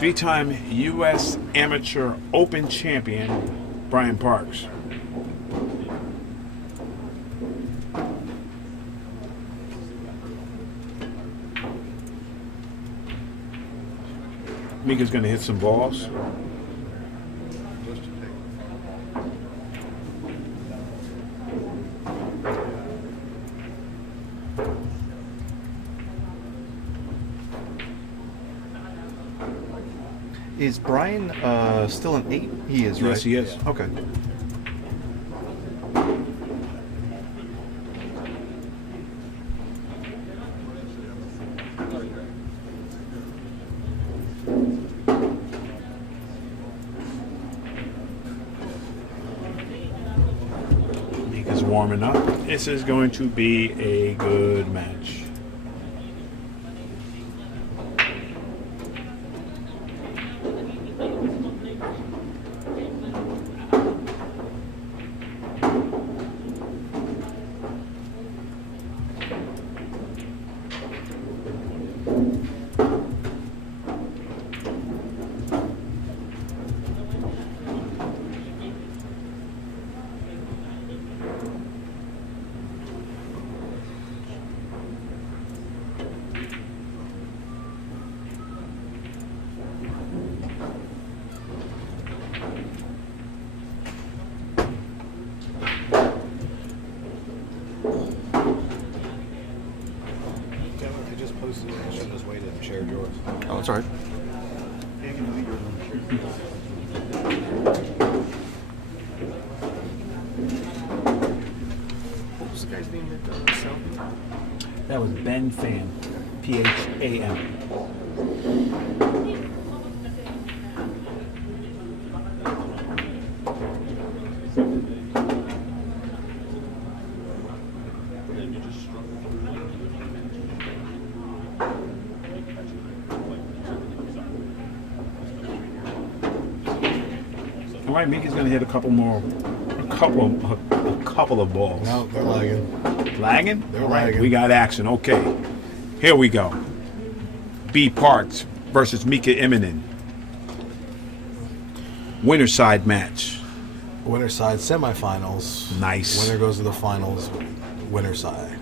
Three-time U.S. Amateur Open champion, Brian Parks. Mika's going to hit some balls. Is Brian still an 8? He is, right? Yes, he is. Okay. Mika's warming up. This is going to be a good match. Oh, that's all right. What was the guy's name that Selby? That was Ben Pham, P-H-A-M. All right, Mika's going to hit a couple of balls. No, they're lagging. Lagging? They're All right, lagging. we got action. Okay, here we go. B. Parks versus Mika Immonen. Winner side match. Winner side semifinals. Nice. Winner goes to the finals. Winner side.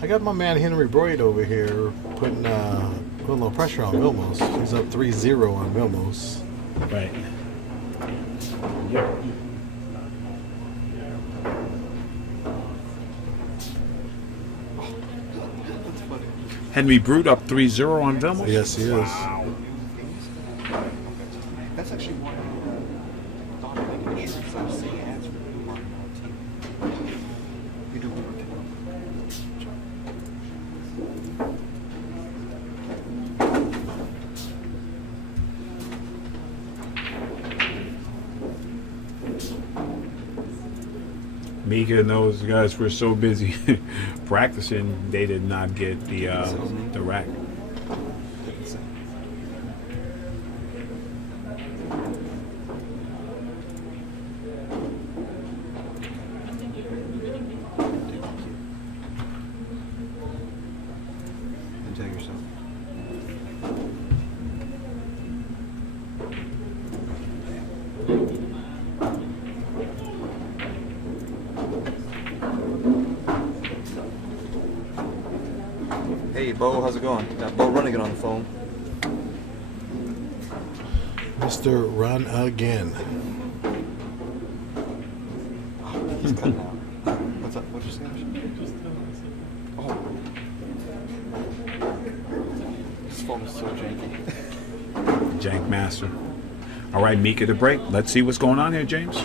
I got my man Henry Broyd over here putting a little pressure on Vilmos. He's up 3-0 on Vilmos. Right. Yep. Henry Brute up 3-0 on Vilmos. Yes, he is. Wow. That's actually why I thought of making insurance. I was seeing ads for the market on TV. You do work. Mika and those guys were so busy practicing, they did not get the rack. Enjoy yourself. Hey, Bo, how's it going? Got Bo Runnigan on the phone. Mr. Run Again. He's cutting out. What's up? What'd you say? Oh. This phone is so janky. Jank Master. All right, Mika to break. Let's see what's going on here, James.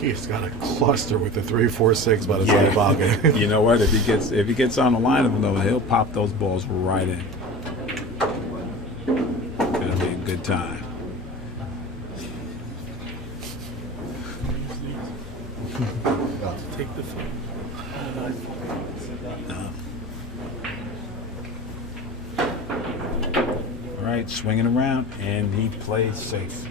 He's got a cluster with the 3-4-6 by the side of pocket. You know what? If he gets on the line of them, though, he'll pop those balls right in. It'll be a good time. Take the phone. All right, swinging around, and he plays safe.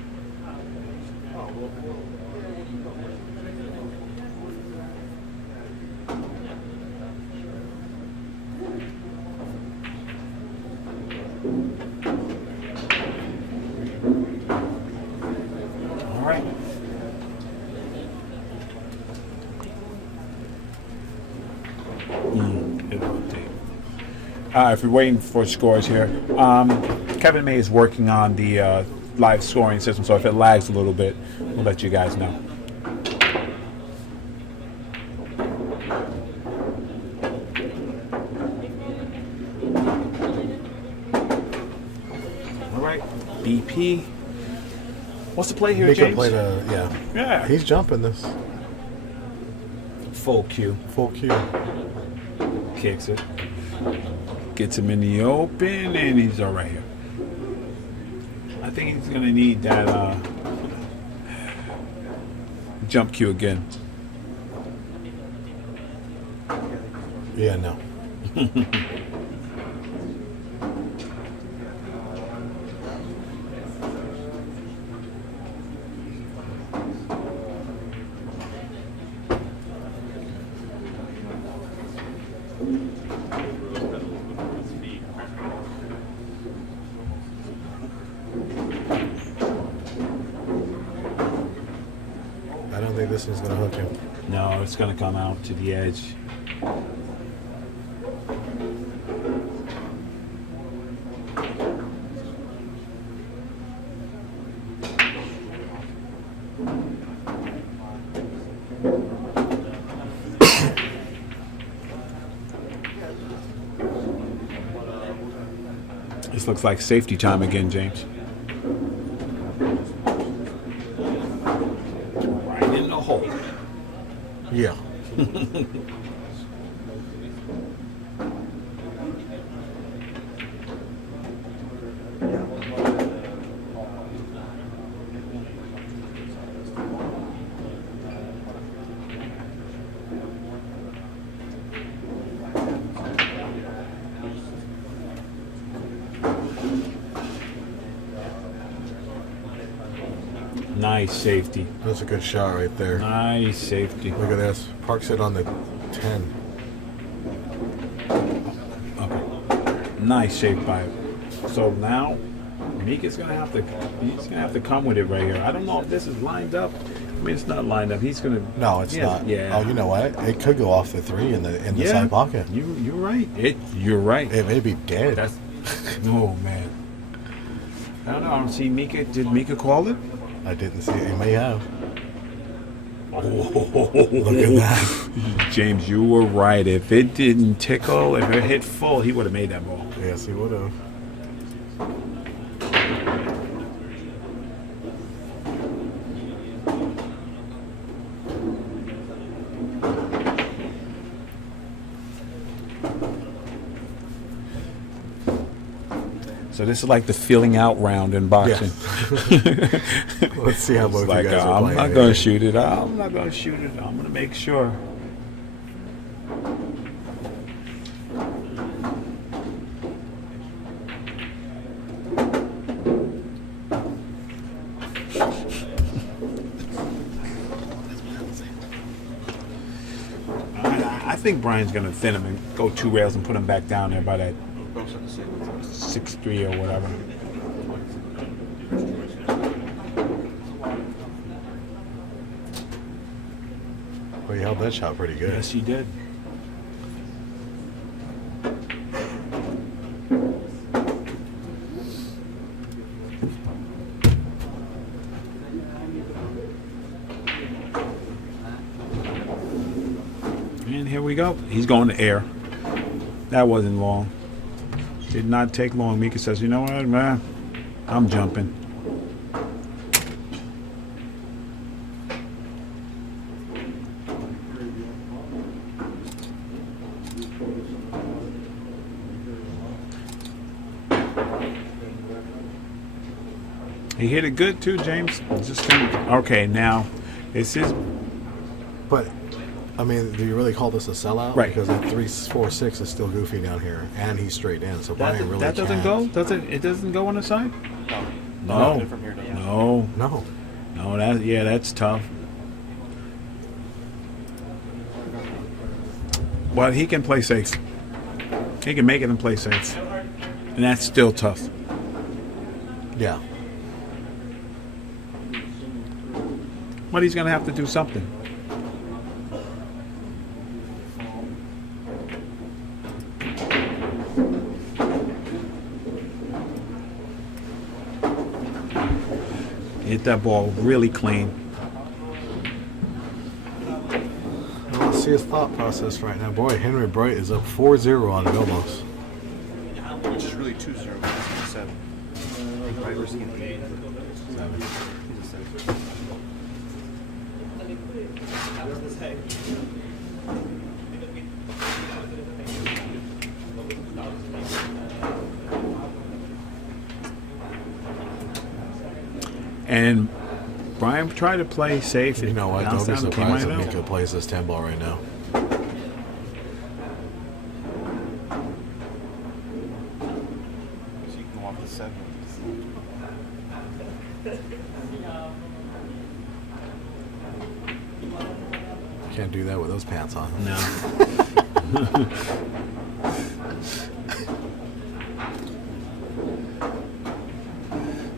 It'll update. If you're waiting for scores here, Kevin May is working on the live scoring system, so if it lags a little bit, we'll let you guys know. All right, BP. What's the play here, Mika James? played a, Yeah. He's jumping this. Full Q. Full Q. Kicks it. Gets him in the open, and he's all right here. I think he's going to need that jump cue again. Yeah, no. I don't think this one's going to hook him. No, it's going to come out to the edge. This looks like safety time again, James. Right in the hole. Yeah. Nice safety. That's a good shot right there. Nice safety. Look at this. Parks it on the 10. Okay. Nice shape by it. So now Mika's gonna have to come with it right here. I don't know if this is lined up. I mean, it's not lined up. He's gonna. No, it's Yeah, not. yeah. Oh, you know what? It could go off the 3 in the Yeah. side pocket. You're right. You're right. It may be dead. That's. Oh man. I don't know. I don't see Mika. Did Mika call it? I didn't see it. He may have. Oh, Look at that. James, you were right. If it didn't tickle, if it hit full, he would have made that ball. Yes, he would have. So this is like the feeling out round in boxing. Let's see how both It's like, you guys are I'm playing. not going to shoot it. I'm not going to shoot it. I'm going to make sure. I think Brian's going to thin him and go 2 rails and put him back down there by that 6'3" or whatever. Well, he held that shot pretty good. Yes, he did. And here we go. He's going to air. That wasn't long. Did not take long. Mika says, you know what, man? I'm jumping. He hit it good too, James. Just okay, now this is But, I mean, do you really call this a sellout? Right. Because that 3-4-6 is still goofy down here, and he's straight in. So Brian really that doesn't can't. go. It doesn't go on the side. No. No, From here to no, No. no. That's tough. But he can play safe. He can make it and play safe, and that's still tough. Yeah. But he's gonna have to do something. Hit that ball really clean. Well, let's see his thought process right now. Boy, Henry Bright is up 4-0 on Vilmos. Which is really 2-0. 7. Right versus an 8. 7. He's a 7. And Brian tried to play safe. You know what? Don't Bounced be down, came surprised right if out. Mika plays this 10 ball right now. So you can go off the 7. Can't do that with those pants on. No.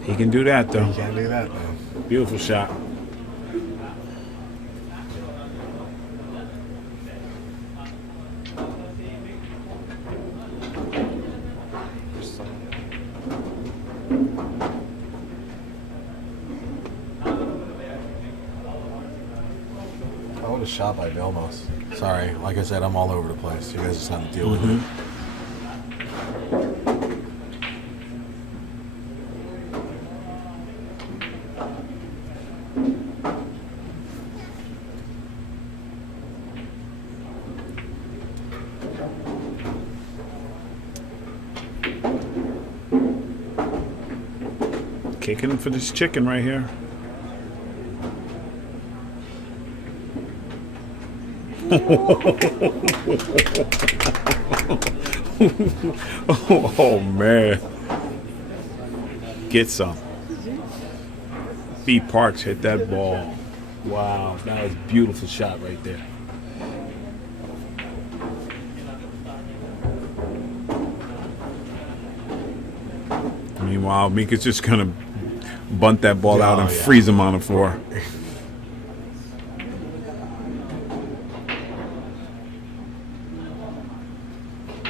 He can do that though. You can't do that, man. Beautiful shot. I would have shot by Vilmos. Sorry, like I said, I'm all over the place. You guys just have to deal with it. Kicking for this chicken right here. Oh man. Get some. B Parks hit that ball. Wow, that was a beautiful shot right there. Meanwhile, Mika's just gonna bunt that ball out and freeze him on the floor.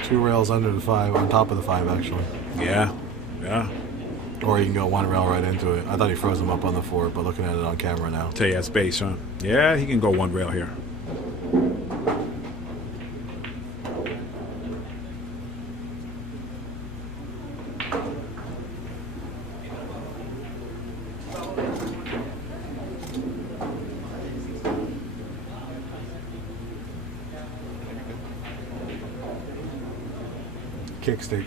Two rails under the 5, on top of the 5 actually. Yeah, yeah. Or you can go one rail right into it. I thought he froze him up on the 4, but looking at it on camera now. Tell you that space, huh? Yeah, he can go one rail here. Kick stick.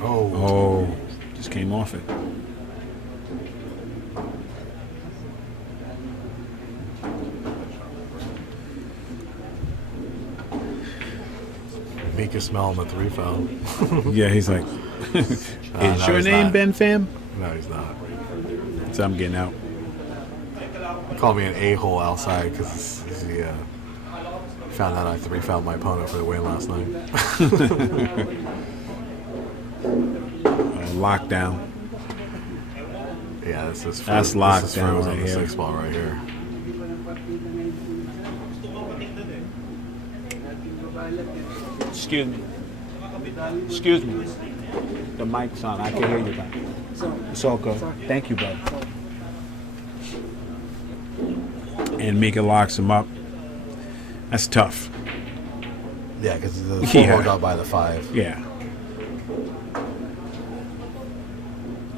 Oh. Oh, just came off it. Mika smelling the 3 foul. Yeah, he's like, is no, your he's name not. Ben Pham? No, he's not. So I'm getting out. He called me an a-hole outside because he found out I 3 fouled my opponent for the win last night. Lockdown. Yeah, this is for, That's this lockdown is frozen right on the here. 6 ball right here. Excuse me. Excuse me. The mic's on. I can hear you, bud. It's all good. Thank you, bud. And Mika locks him up. That's tough. Yeah, because the 4 ball got by the 5. Yeah.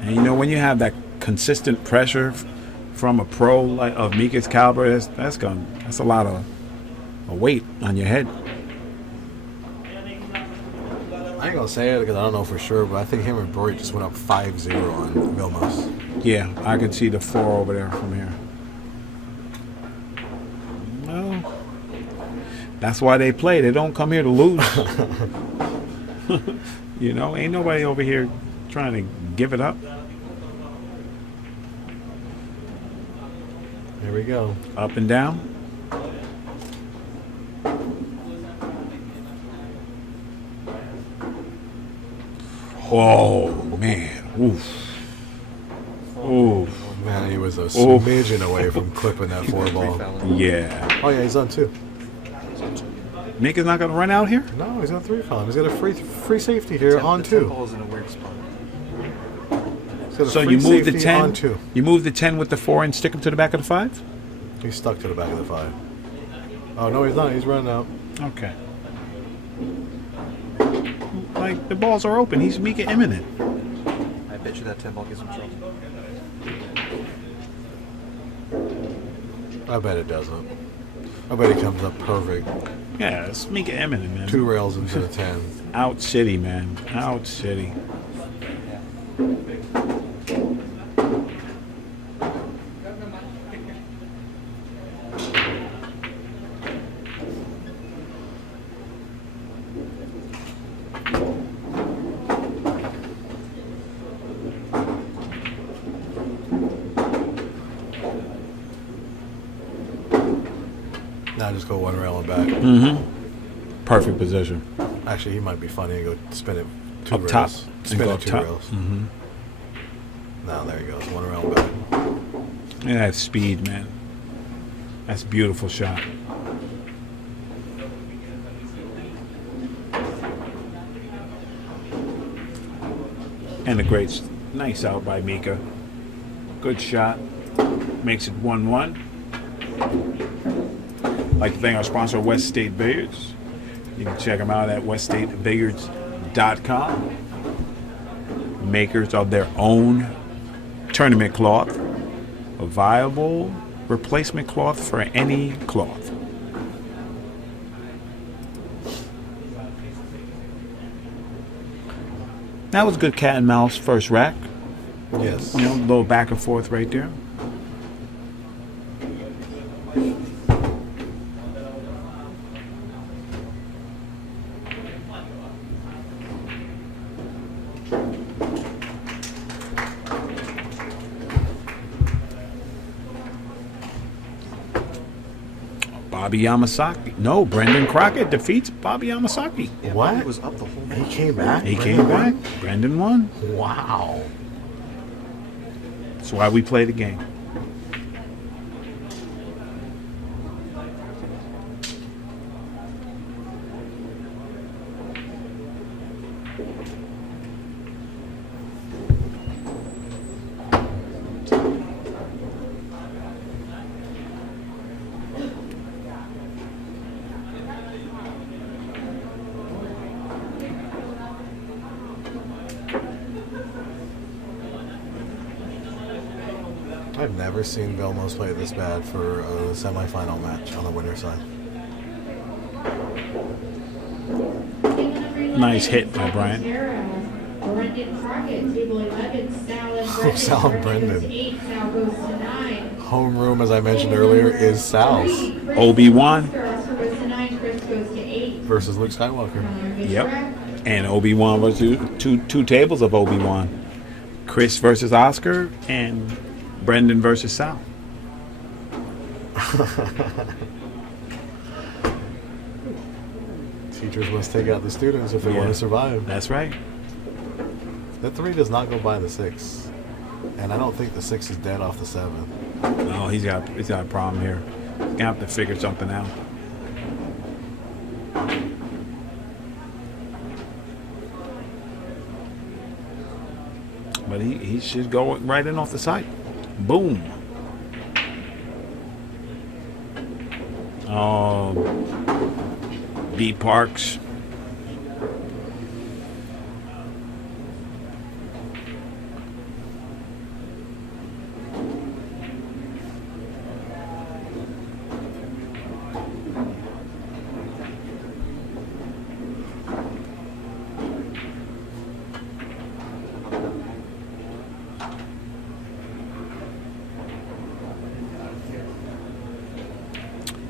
And you know, when you have that consistent pressure from a pro like of Mika's caliber, that's a lot of weight on your head. I ain't gonna say it because I don't know for sure, but I think him and Brody just went up 5-0 on Vilmos. Yeah, I can see the 4 over there from here. Well, that's why they play. They don't come here to lose. You know, ain't nobody over here trying to give it up. Here we go. Up and down. Oh, man. Oof. Oof. Man, he was a smidgen away from clipping that 4 ball. Yeah. Oh yeah, he's on 2. Mika's not going to run out here? No, he's got 3 foul. He's got a free safety here on 2. Ball's in a weird spot. got a So free you move the safety 10. on 2. You move the 10 with the 4 and stick him to the back of the 5. He's stuck to the back of the 5. Oh no, he's not. He's running out. Okay. Like the balls are open. He's Mika Immonen. I bet you that 10 ball gives him trouble. I bet it doesn't. I bet it comes up perfect. Yeah, it's Mika Immonen, man. 2 rails into the 10. Out city, man. Out city. Now just go 1 rail and back. Mm-hmm. Perfect position. Actually, he might be funny and go spin it 2 Up rails. top. Spin And go it up 2 top. rails. Mm-hmm. Now there he goes. 1 rail and back. Yeah, that's speed, man. That's a beautiful shot. And a great, nice out by Mika. Good shot. Makes it 1-1. Like to thank our sponsor, West State Billiards. You can check them out at weststatebilliards.com. Makers of their own tournament cloth. A viable replacement cloth for any cloth. That was good cat and mouse first rack. Yes. You know, a little back and forth right there. Bobby Yamasaki. No, Brendan Crockett defeats Bobby Yamasaki. Yeah, What? Bobby was up the whole He match. came back? He came back. Brendan won. Wow. That's why we play the game. I've never seen Vilmos play this bad for a semifinal match on the winner's side. Nice hit by Bryant. Sal and Brendan. Homeroom, as I mentioned earlier, is Sal's Obi-Wan. versus Luke Skywalker. Yep. And Obi-Wan versus two tables of Obi-Wan. Chris versus Oscar and Brendan versus Sal. Teachers must take out the students if they Yeah. want to survive. That's right. The 3 does not go by the 6. And I don't think the 6 is dead off the 7. No, he's got a problem here. He's gonna have to figure something out. But he should go right in off the side. Boom. B Parks.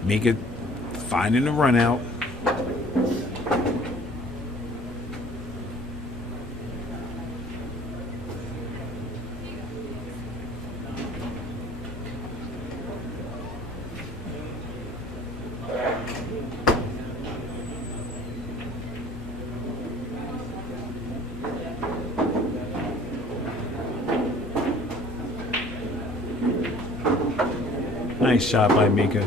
Mika finding the run out. Nice shot by Mika.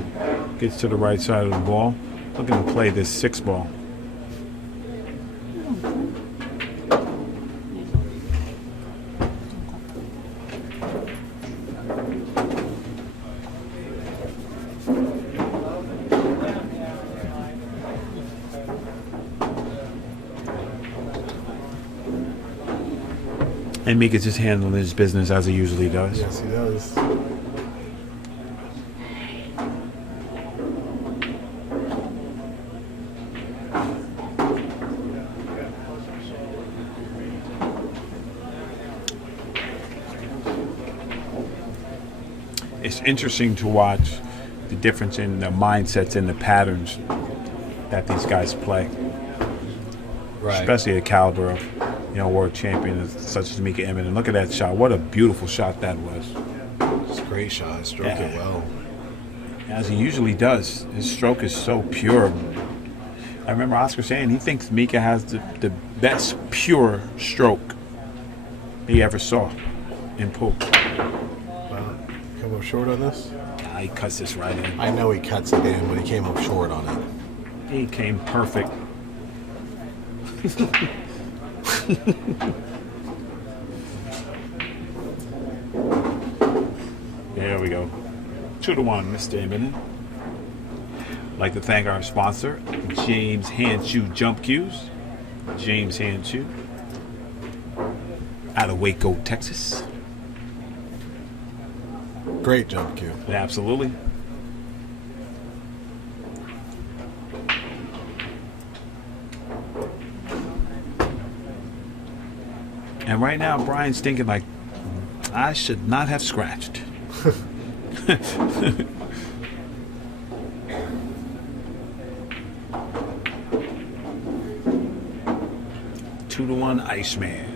Gets to the right side of the ball. Looking to play this 6 ball. And Mika's just handling his business as he usually does. Yes, he does. It's interesting to watch the difference in the mindsets and the patterns that these guys play. Right. Especially the caliber of, world champions such as Mika Immonen. Look at that shot. What a beautiful shot that was. It's a great shot. Struck it well. As he usually does. His stroke is so pure. I remember Oscar saying he thinks Mika has the best pure stroke he ever saw in pool. Wow. Come up short on this? Nah, he cuts this right in. I know he cuts it in, but he came up short on it. He came perfect. There we go. 2-1, Mr. Immonen. I'd like to thank our sponsor, James Hand Shoe Jump Cues. James Hand Shoe. Out of Waco, Texas. Great jump cue. Absolutely. And right now, Brian's thinking like, I should not have scratched. 2-1, Iceman.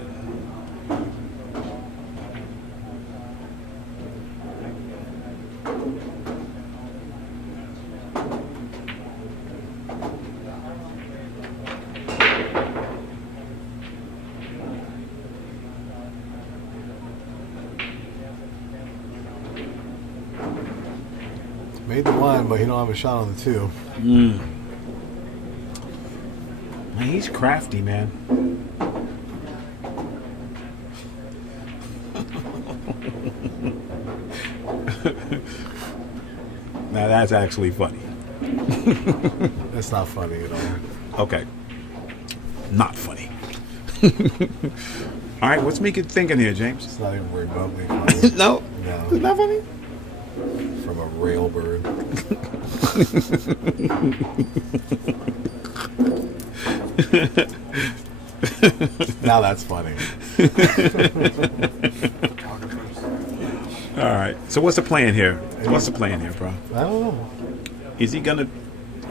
Made the one, but he don't have a shot on the two. Man, he's crafty, man. Now that's actually funny. That's not funny at all. Okay. Not funny. All right, what's Mika thinking here, James? It's not even remotely funny. No. No. It's not funny? From a railbird. Now that's funny. All right. So what's the plan here? What's the plan here, bro? I don't know. Is he gonna?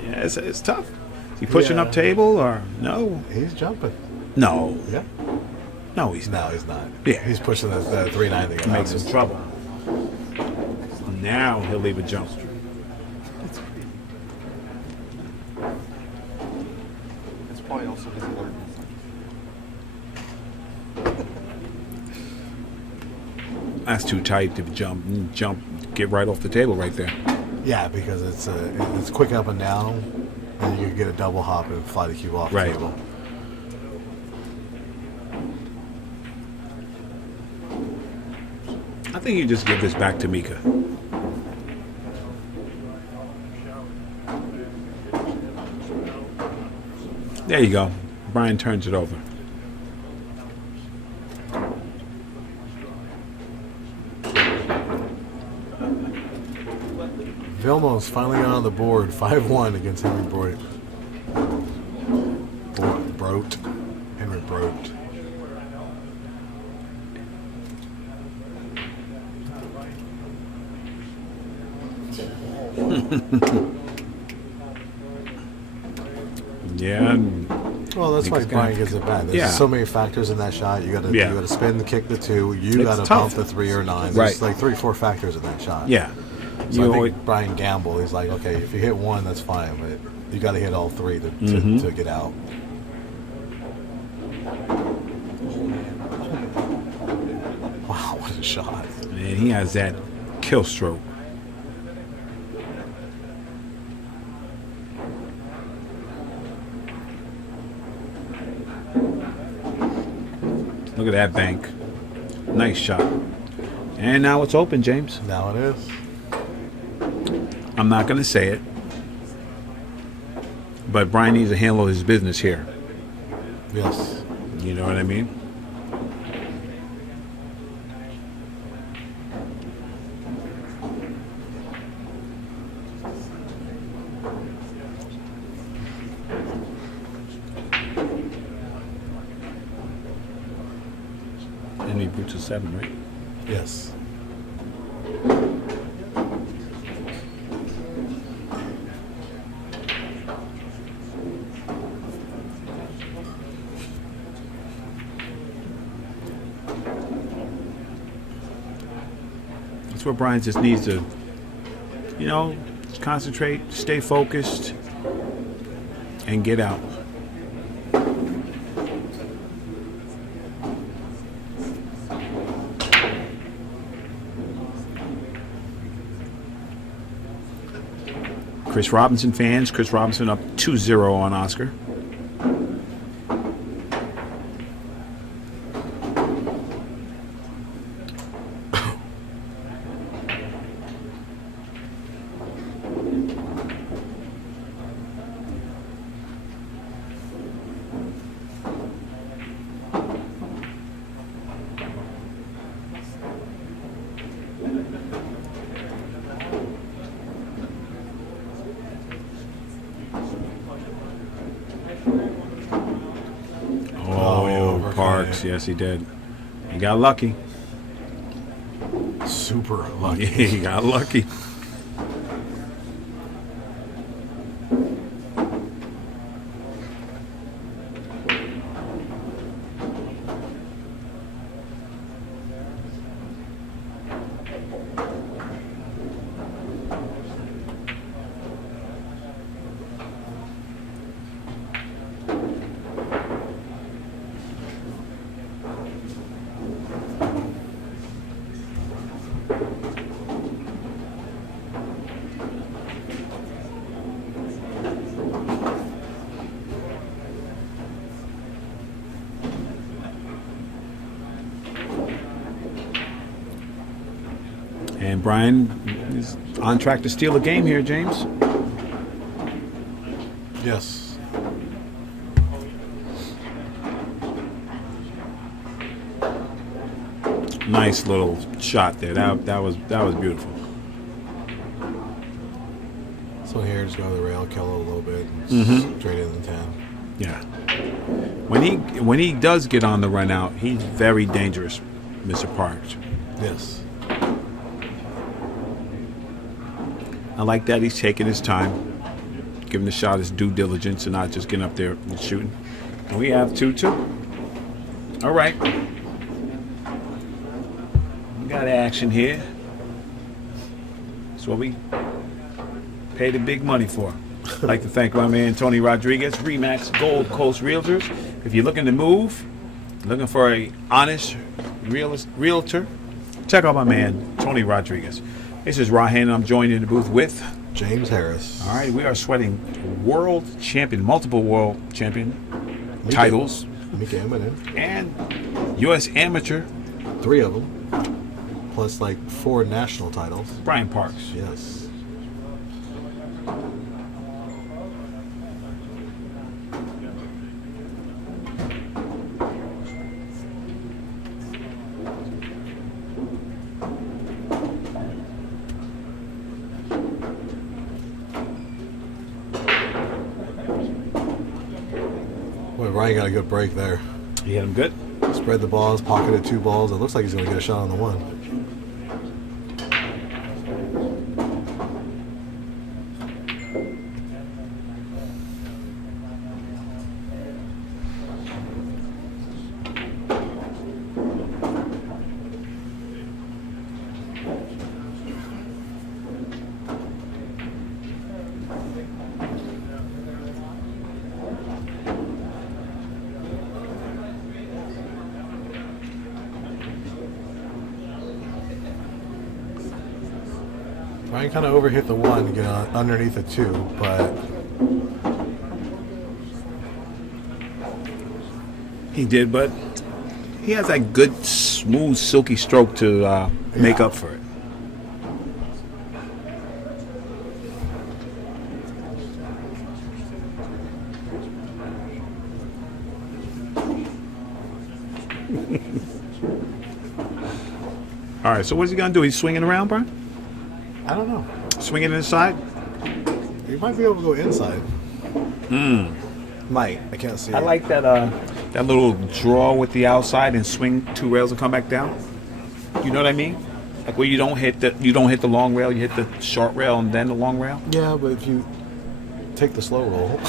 Yeah, it's tough. Is he pushing Yeah. up table or no? He's jumping. No. Yeah. No, he's No, not. he's not. Yeah. He's pushing the 390 to Makes him trouble. Now he'll leave a jump. It's probably also his alertness. That's too tight to jump. Get right off the table right there. Yeah, because it's quick up and down, and you can get a double hop and fly the cube off Right. the table. I think you just give this back to Mika. There you go. Brian turns it over. Vilmos finally got on the board, 5-1 against Henry Broit. Broat. Henry Broat. Yeah. Well, that's why Mika's Brian gonna- gets it back. There's Yeah. so many factors in that shot. You gotta Yeah. you gotta spin the kick the two. You It's gotta tough. bump the 3 or 9. Right. There's like 3-4 factors in that shot. Yeah. So You I always- think Brian gambled. He's like, okay, if you hit one, that's fine, but you got to hit all 3 to get out. Wow, what a shot! and he has that kill stroke. Look at that bank. Nice shot. And now it's open, James. Now it is. I'm not going to say it. But Brian needs to handle his business here. Yes. You know what I mean? Henry Brooks is 7, right? Yes. That's where Brian just needs to, concentrate, stay focused, and get out. Chris Robinson fans. Chris Robinson up 2-0 on Oscar. Oh, Parks. Yes, he did. He got lucky. Super lucky. He got lucky. And Brian is on track to steal a game here, James. Yes. Nice little shot there. That was beautiful. So here, just go to the rail, kill it a little bit, and straight in the 10. Yeah. When he does get on the run out, he's very dangerous, Mr. Parks. Yes. I like that he's taking his time, giving the shot his due diligence and not just getting up there and shooting. And we have 2-2. All right. We got action here. That's what we pay the big money for. I'd like to thank my man Tony Rodriguez, Remax Gold Coast Realtors. If you're looking to move, looking for a honest realtor, check out my man Tony Rodriguez. This is Rahan, and I'm joined in the booth with James Harris. All right, we are sweating world champion, multiple world champion Mika, titles, Mika Immonen. and U.S. amateur 3 of them. Plus like 4 national titles. Brian Parks. Yes. Boy, Ryan got a good break there. He hit him good. Spread the balls, pocketed 2 balls. It looks like he's going to get a shot on the 1. Ryan kind of overhit the 1 to get underneath the 2, but He did, but he has that good, smooth, silky stroke to make up for it. All right, so what's he going to do? He's swinging around, Brian? I don't know. Swinging inside? He might be able to go inside. Might. I can't see I it. like that that little draw with the outside and swing 2 rails and come back down. You know what I mean? Like where you don't hit the long rail, you hit the short rail and then the long rail. Yeah, but if you take the slow roll,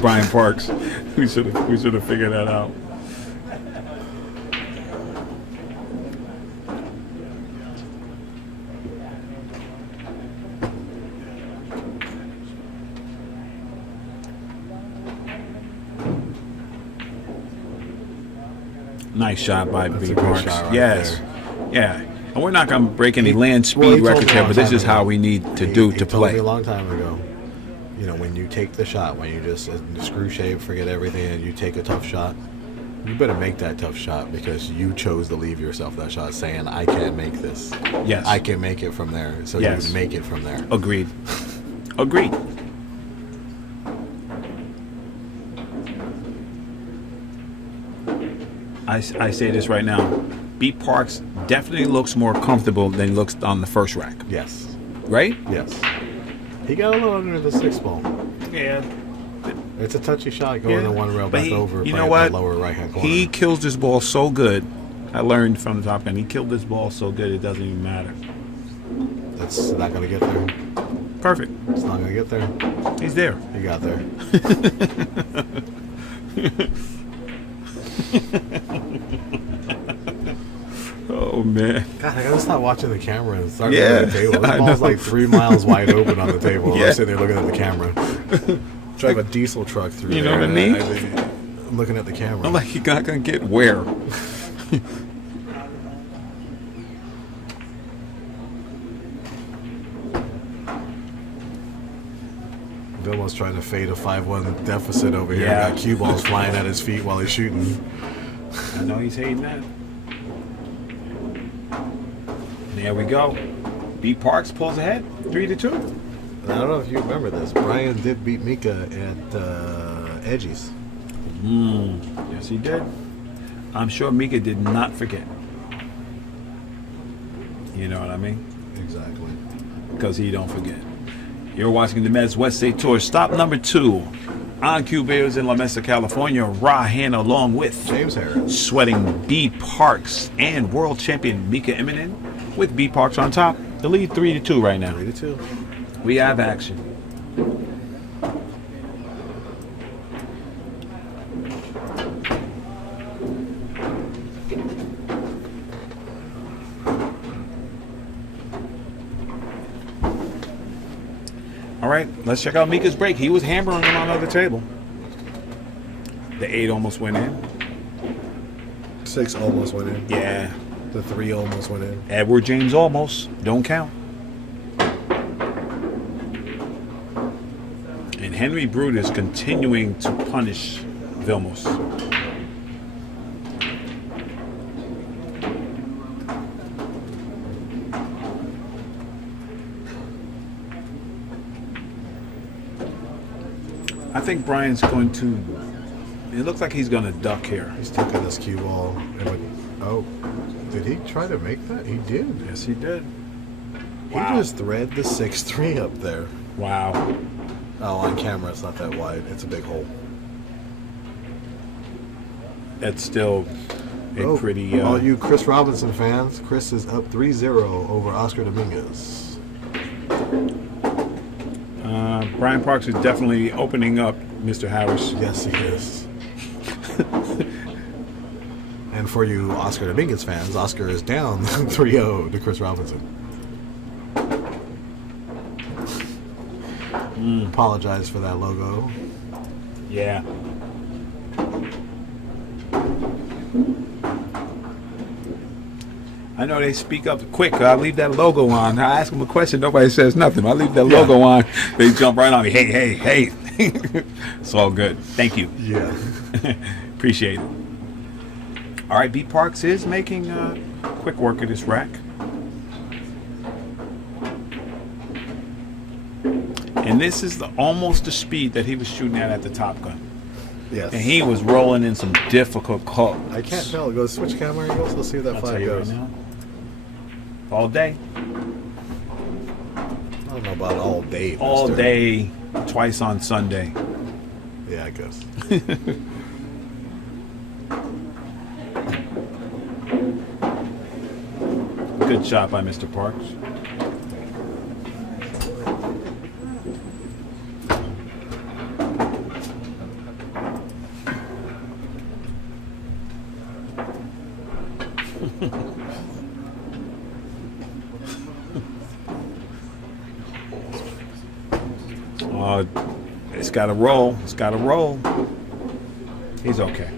Brian Parks, we should have figured that out. Nice shot by That's B. a good Parks. shot right Yes. there. Yeah. And we're not going to break any land speed Well, he told records me a here, long but this time is how ago. we need to He to told me play. a long time ago. You know, when you take the shot, when you just screw shape, forget everything, and you take a tough shot, you better make that tough shot because you chose to leave yourself that shot, saying, "I can't make this. Yes. I can make it from there." So Yes. you make it from there. Agreed. Agreed. I say this right now. B. Parks definitely looks more comfortable than he looks on the first rack. Yes. Right? Yes. He got a little under the 6 ball. Yeah. It's a touchy shot going to one rail But back over. you by know the what? lower right hand corner. He kills this ball so good. I learned from the Top Gun. He killed this ball so good it doesn't even matter. That's not going to get there. Perfect. It's not going to get there. He's there. He got there. Oh man. God, I gotta stop watching the camera and start Yeah, looking at the table. This I ball's know. like 3 miles wide open on the table. Yeah. I'm sitting there looking at the camera. Drive a diesel truck through You there. know what I mean? I'm looking at the camera. I'm like, you're not gonna get where. Vilma's trying to fade a 5-1 deficit over here. Yeah. Got cue balls flying at his feet while he's shooting. I know he's hating that. There we go. B. Parks pulls ahead, 3-2. And I don't know if you remember this. Brian did beat Mika at Edgies. Yes, he did. I'm sure Mika did not forget. You know what I mean? Exactly. Because he don't forget. You're watching the Mezz West State Tour. Stop number 2. On Cue Bears in La Mesa, California. Rahan along with James Harris. sweating B. Parks and world champion Mika Immonen with B. Parks on top. The lead 3-2 right now. 3-2. We have action. All right, let's check out Mika's break. He was hammering him on the other table. The 8 almost went in. 6 almost went in. Yeah. The 3 almost went in. Edward James almost. Don't count. And Henry Brute is continuing to punish Vilmos. I think Brian's going to. It looks like he's going to duck here. He's taking this cue ball. Oh, did he try to make that? He did. Yes, he did. He Wow. just thread the 6-3 up there. Wow. Oh, on camera, it's not that wide. It's a big hole. That's still a pretty. All you Chris Robinson fans, Chris is up 3-0 over Oscar Dominguez. Brian Parks is definitely opening up, Mr. Harris. Yes, he is. And for you Oscar Dominguez fans, Oscar is down 3-0 to Chris Robinson. Apologize for that logo. Yeah. I know they speak up quick. I leave that logo on. I ask them a question. Nobody says nothing. I leave that logo on. They jump right on me. Hey, hey, hey. It's all good. Thank you. Yeah. Appreciate it. All right, B. Parks is making quick work of this rack. And this is almost the speed that he was shooting at the Top Gun. Yes. And he was rolling in some difficult calls. I can't tell. Go switch camera angles. Let's see if that I'll tell 5 you right goes. now. All day. I don't know about all day. All mister. day, twice on Sunday. Yeah, I guess. Excellent shot by Mr. Parks. It's got to roll. It's got to roll. He's okay.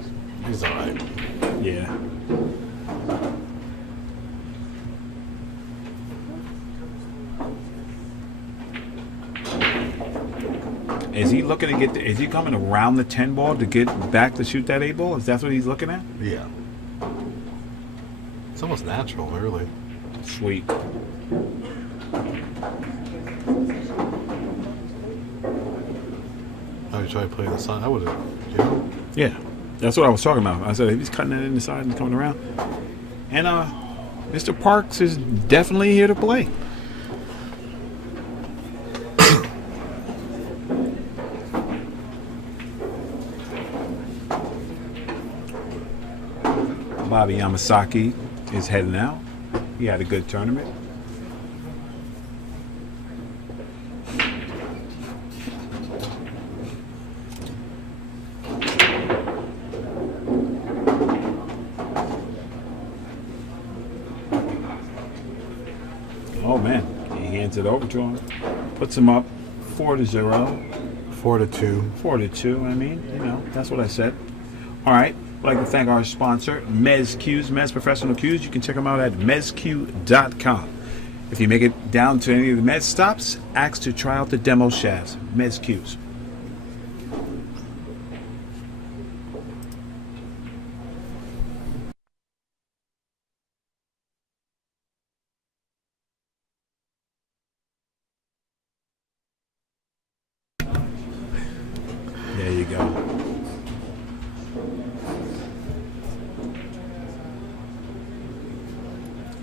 He's all right. Yeah. Is he looking to get? Is he coming around the 10 ball to get back to shoot that 8 ball? Is that what he's looking at? Yeah. It's almost natural, really. Sweet. I would try to play the side. I would have. Yeah. Yeah, that's what I was talking about. I said if he's cutting it in the side and coming around, and Mr. Parks is definitely here to play. Bobby Yamasaki is heading out. He had a good tournament. Oh man, he hands it over to him. Puts him up 4-0. 4-2. 4-2, I mean, you know, that's what I said. All right, I'd like to thank our sponsor, Mezz Qs, Mezz Professional Qs. You can check them out at mezzq.com. If you make it down to any of the Mezz stops, ask to try out the demo shafts, Mezz Qs. There you go.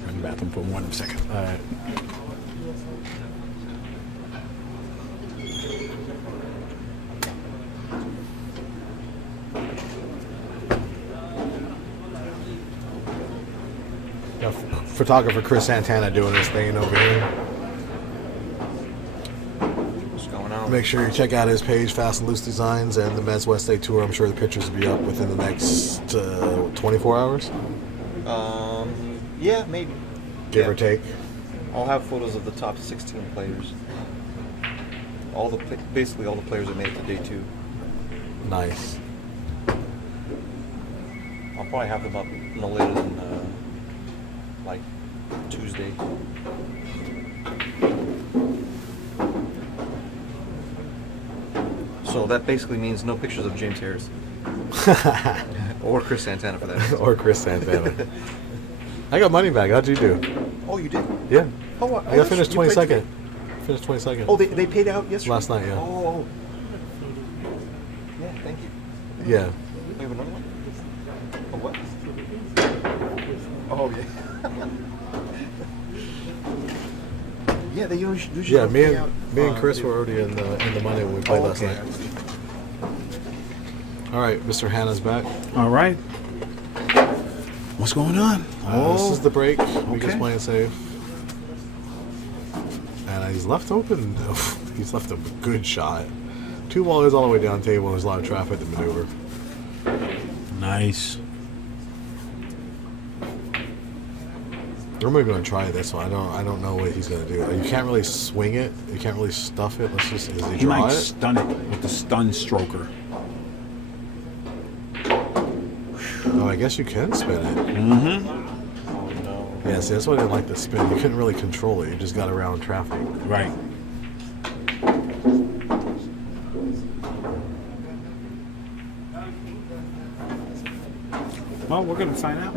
Run the bathroom for 1 second. All right. Got photographer Chris Santana doing his thing over here. What's going on? Make sure you check out his page, Fast and Loose Designs, and the Mezz West Day Tour. I'm sure the pictures will be up within the next 24 hours, Yeah, maybe. give Yeah. or take. I'll have photos of the top 16 players. Basically all the players that made it to day 2. Nice. I'll probably have them up no later than like Tuesday. So that basically means no pictures of James Harris or Chris Santana for that. Or Chris Santana. I got money back. How'd you do? Oh, you did? Yeah. Oh, what? I got finished You played 22nd. today? Finished 22nd. Oh, they paid out yesterday? Last night, yeah. Oh. Yeah, thank you. Yeah. We have another one? Oh, what? Oh, yeah. Yeah, they usually Yeah, me pay and out, Chris were already in the money when we played last okay. night. All right, Mr. Hannah's back. All right. What's going on? This is the break. We just okay. playing safe. And he's left open. He's left a good shot. 2 ballers all the way down table. There's a lot of traffic to maneuver. Nice. I'm maybe gonna try this one. I don't know what he's gonna do. You can't really swing it. You can't really stuff it. Let's just. Is he He draw might it? stun it with the stun stroker. Oh, I guess you can spin it. Mm-hmm. Oh, no. Yeah, see, that's why I didn't like the spin. You couldn't really control it. You just got around traffic. Right. Well, we're gonna find out.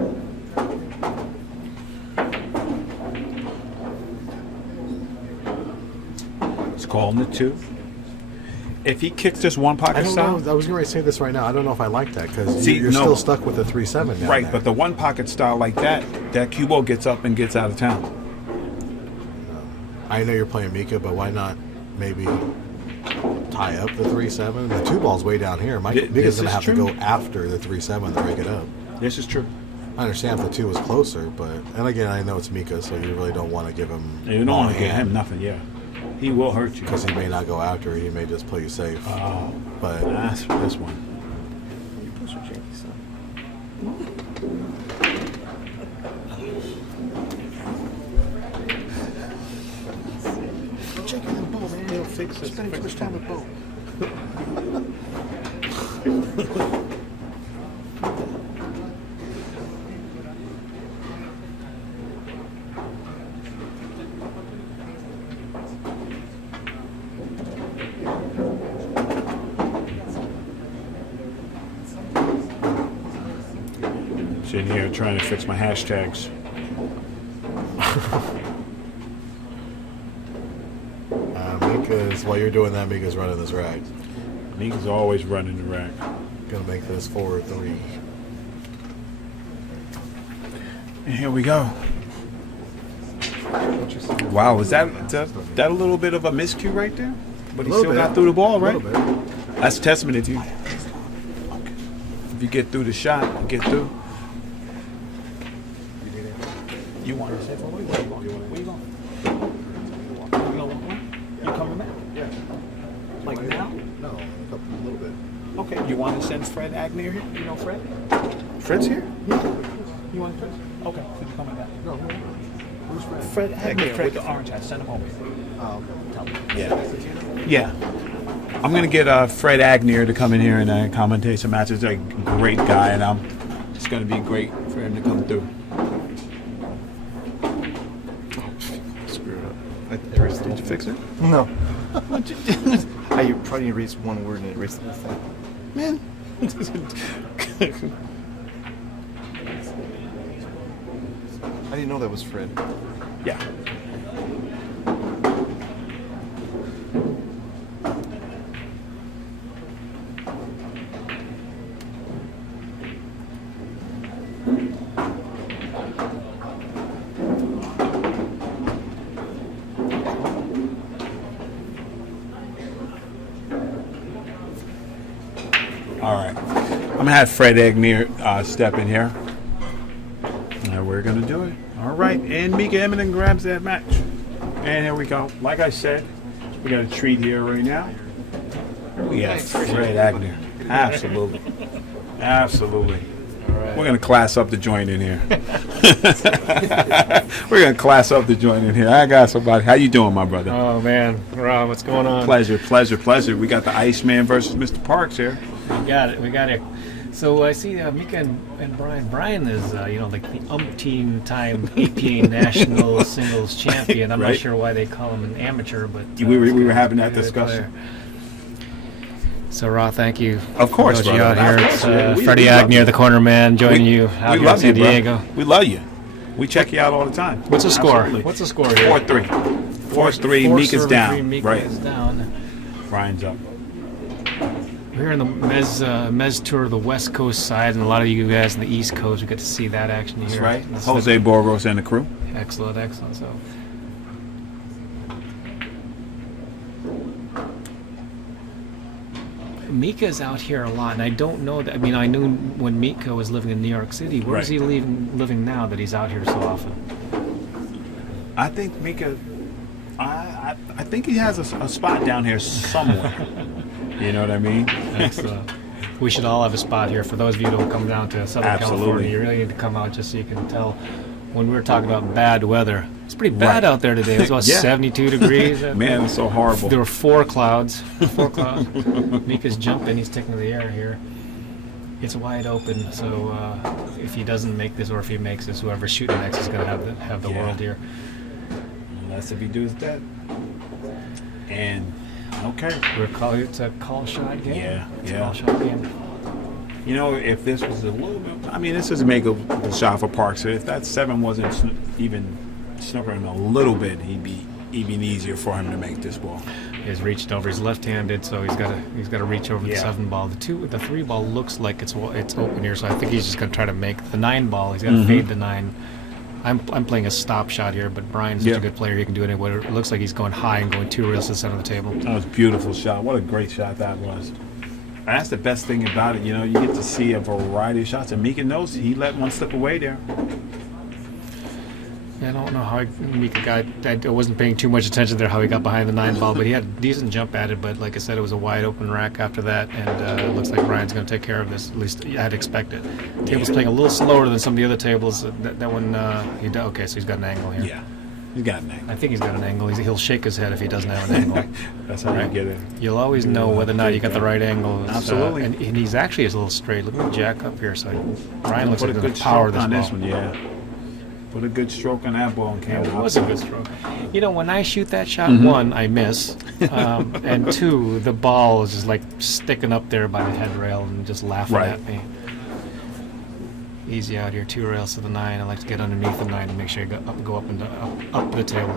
It's calling the 2. If he kicks this one I pocket don't style, know. I was going to say this right now. I don't know if I like that because See, you're no. still stuck with the 3-7 down right? there. But the one pocket style like that cue ball gets up and gets out of town. I know you're playing Mika, but why not maybe tie up the 3-7? The 2 ball's way down here. This Mika's going to is have true. to go after the 3-7 to break it up. This is true. I understand if the 2 was closer, but and again, I know it's Mika, so you really don't want to give him. You don't want to get him nothing. Yeah, he will hurt you because he may not go after it. He may just play you safe. Oh, But that's this one. You push your janky, son. Checking the boat, man. They'll fix it. Spending too much time with boat. Sitting here trying to fix my hashtags. Mika's while you're doing that, Mika's running this rack. Mika's always running the rack. Gonna make this 4-3. And here we go. Wow, is that a little bit of a miscue right there? But he still got through the ball, right? A little bit. That's a testament if you get through the shot, you get through. You want to say where you going? Where you going? You gonna walk one? You coming back? Yeah. Like now? No, a little bit. Okay. You want to send Fred Agnew here? You know Fred? Fred's here? Yeah. You want Fred? Okay. So you coming back? No, who's Fred? Fred Agnew with the orange hat. Send him over. Tell me. Yeah. Yeah. I'm going to get Fred Agnew to come in here and commentate some matches. He's a great guy, and it's going to be great for him to come through. Screw it up. Did you fix it? No. I probably erased one word and it erased the whole thing. Man. I didn't know that was Fred. Yeah. All right. I'm going to have Fred Agnew step in here. And we're going to do it. All right. And Mika Immonen grabs that match. And here we go. Like I said, we got a treat here right now. We got Fred Agnew. Absolutely. Absolutely. We're going to class up the joint in here. We're going to class up the joint in here. I got somebody. How you doing, my brother? Oh man, Rob, what's going on? Pleasure, pleasure, pleasure. We got the Iceman versus Mr. Parks here. We got it. So I see Mika and Brian. Brian is, like the umpteen-time APA national singles champion. I'm Right. not sure why they call him an amateur, but We were having that discussion. So, Raw, thank you. Of course, for you out brother. here. Of It's course, we Freddie love Agnew, you. the corner man, joining you out We here in love you, San Diego. bro. We love you. We check you out all the time. What's the score? Absolutely. What's the score here? 4-3. 4-3. Mika's down. Mika Right. is down. Brian's up. We're here in the Mezz tour of the West Coast side, and a lot of you guys in the East Coast, we get to see that action here. That's right. This is Jose Borgos and the crew. Excellent. So, Mika's out here a lot, and I don't know that. I mean, I knew when Mika was living in New York City. Where is Right. he living now that he's out here so often? I think Mika. I think he has a spot down here somewhere. You know what I mean? Excellent. We should all have a spot here. For those of you who come down to Southern Absolutely. California, you really need to come out just so you can tell. When we were talking about bad weather, it's pretty bad Right. out there today. It was about Yeah. 72 degrees. Man, it's so horrible. There were 4 clouds. 4 clouds. Mika's jumping. He's taking the air here. It's wide open. So if he doesn't make this, or if he makes this, whoever's shooting next is going to have the Yeah. world here. Unless if he does that. And okay. It's a call shot game. Yeah, It's a yeah. call shot game. You know, if this was a little bit, I mean, this is a make a shot for Parks. If that 7 wasn't even snookering a little bit, he'd be even easier for him to make this ball. He's reached over. He's left-handed, so he's got to reach over the Yeah. 7 ball. The 3 ball looks like it's open here, so I think he's just going to try to make the 9 ball. He's got to fade the 9. I'm playing a stop shot here, but Brian's such Yeah. a good player. He can do it anywhere. It looks like he's going high and going 2 reels to the center of the table. That was a beautiful shot. What a great shot that was. That's the best thing about it. You know, you get to see a variety of shots. And Mika knows he let one slip away there. I don't know how Mika got. I wasn't paying too much attention there how he got behind the 9 ball, but he had a decent jump at it. But like I said, it was a wide open rack after that, and it looks like Ryan's going to take care of this. At least I'd expect it. Table's playing a little slower than some of the other tables. That one, he does. Okay, so he's got an angle here. Yeah, he's got an angle. I think he's got an angle. He'll shake his head if he doesn't have an angle. That's how you get it. You'll always know whether or not you got the right angle. It's, Absolutely. And he's actually a little straight. Look at the jack up here. So Ryan looks Put like a he's going good to power stroke this on ball. this one, yeah. Put a good stroke on that ball and Yeah, came it out. was a good stroke. You know, when I shoot that shot, Mm-hmm. one, I miss, and two, the ball is just like sticking up there by the headrail and just laughing Right. at me. Easy out here, 2 rails to the 9. I like to get underneath the 9 to make sure you go up and up the table.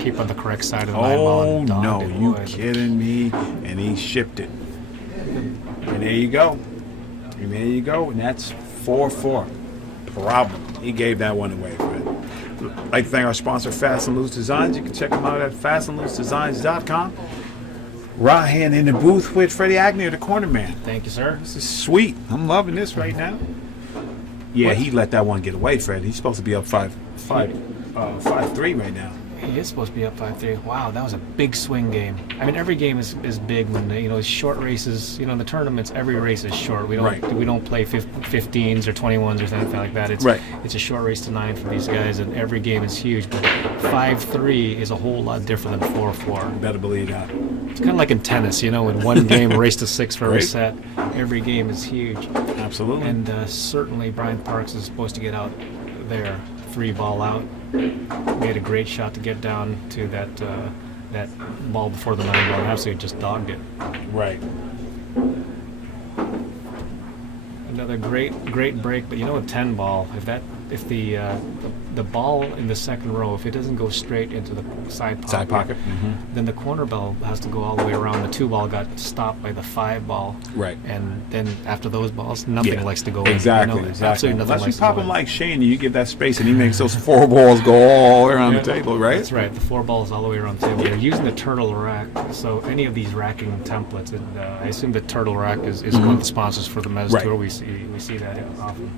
Keep on the correct side of the 9 ball. Oh and no, dogged it, you boy. kidding me? And he shipped it. And there you go. And there you go. And that's 4-4. Problem. He gave that one away, Fred. I'd like to thank our sponsor, Fast and Loose Designs. You can check them out at fastandloosedesigns.com. Right hand in the booth with Freddie Agnew, the corner man. Thank you, sir. This is sweet. I'm loving this right now. Yeah, he let that one get away, Fred. He's supposed to be up 5-3 right now. He is supposed to be up 5-3. Wow, that was a big swing game. I mean, every game is big when short races. You know, in the tournaments, every race is short. We don't Right. we don't play 15s or 21s or something like that. It's Right. It's a short race to 9 for these guys, and every game is huge. But 5-3 is a whole lot different than 4-4. Better believe that. It's kind of like in tennis, in one game, a race to 6 for a Right. set. Every game is huge, Absolutely. and certainly Brian Parks is supposed to get out there, 3 ball out. Made a great shot to get down to that ball before the 9 ball and absolutely just dogged it. Right. Another great break, but a 10 ball, if the ball in the second row, if it doesn't go straight into the side pocket, then the corner ball has to go all the way around. The 2 ball got stopped by the 5 ball. Right. And then after those balls, nothing likes to go exactly, in. Exactly. Absolutely nothing Unless you likes to pop go him in. like Shane, you give that space, and he makes those 4 balls go all the way around the table, right? That's right. The 4 balls all the way around the table. They're using the turtle rack. So any of these racking templates, and I assume the turtle rack is one of the sponsors for the Mezz Right. tour. We see that often.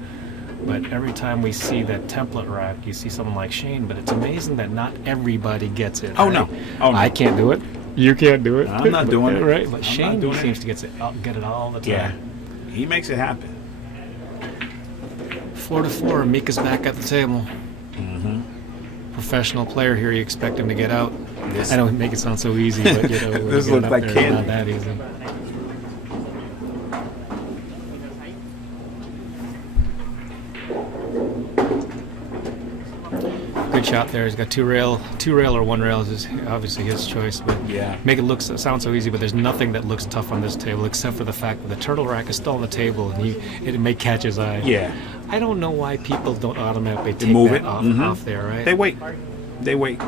But every time we see that template rack, you see someone like Shane. But it's amazing that not everybody gets it. Oh, right? no. Oh, no. I can't do it. You can't do it. I'm not doing it. Right. But I'm Shane not doing it. seems to get it all the time. Yeah. He makes it happen. 4-4. Mika's back at the table. Professional player here. You expect him to get out. This- I don't make it sound so easy, but when This you get looks up like there, candy. It's not that easy. Good shot there. He's got 2 rail or 1 rail is obviously his choice, but Yeah. make it sound so easy. But there's nothing that looks tough on this table except for the fact that the turtle rack is still on the table, and it may catch his eye. Yeah. I don't know why people don't automatically take move that it. off there, right? They wait. They wait.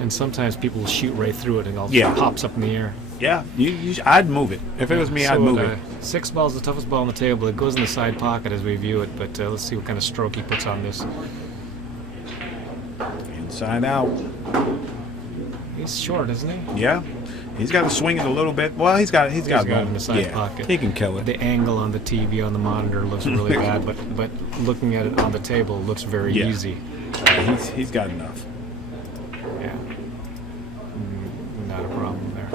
And sometimes people will shoot right through it and it all Yeah. pops up in the air. Yeah. I'd move it. If it was me, I'd move it. 6 ball is the toughest ball on the table. It goes in the side pocket as we view it, but let's see what kind of stroke he puts on this. Inside out. He's short, isn't he? Yeah. He's got to swing it a little bit. Well, he's got got it both. in the side yeah. pocket. He can kill it. The angle on the TV on the monitor looks really bad, but looking at it on the table looks very Yeah. easy. He's got enough. Yeah. Not a problem there.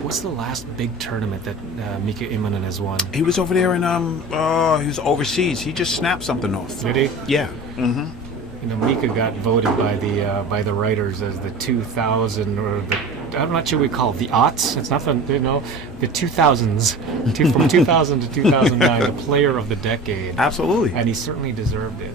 What's the last big tournament that Mika Immonen has won? He was over there in he was overseas. He just snapped something off. Did he? Yeah. Mika got voted by the writers as the 2000 or the I'm not sure we call it the aughts. It's not the 2000s, from 2000 to 2009, the player of the decade, Absolutely. and he certainly deserved it.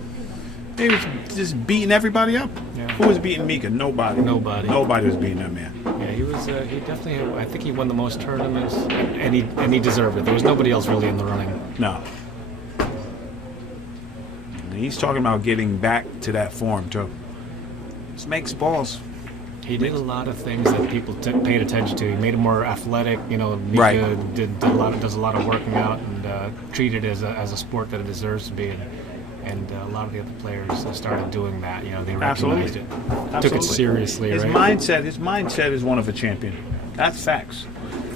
He was just beating everybody up. Yeah. Who was beating Mika? Nobody. Nobody. Nobody was beating that man. Yeah, he was. He definitely. I think he won the most tournaments, and he deserved it. There was nobody else really in the running. No. And he's talking about getting back to that form too. Just makes balls. He did a lot of things that people paid attention to. He made him more athletic. Mika Right. does a lot of working out and treated it as a sport that it deserves to be. And a lot of the other players started doing that. They recognized Absolutely. it, took Absolutely. it seriously. His right? mindset is one of a champion. That's facts.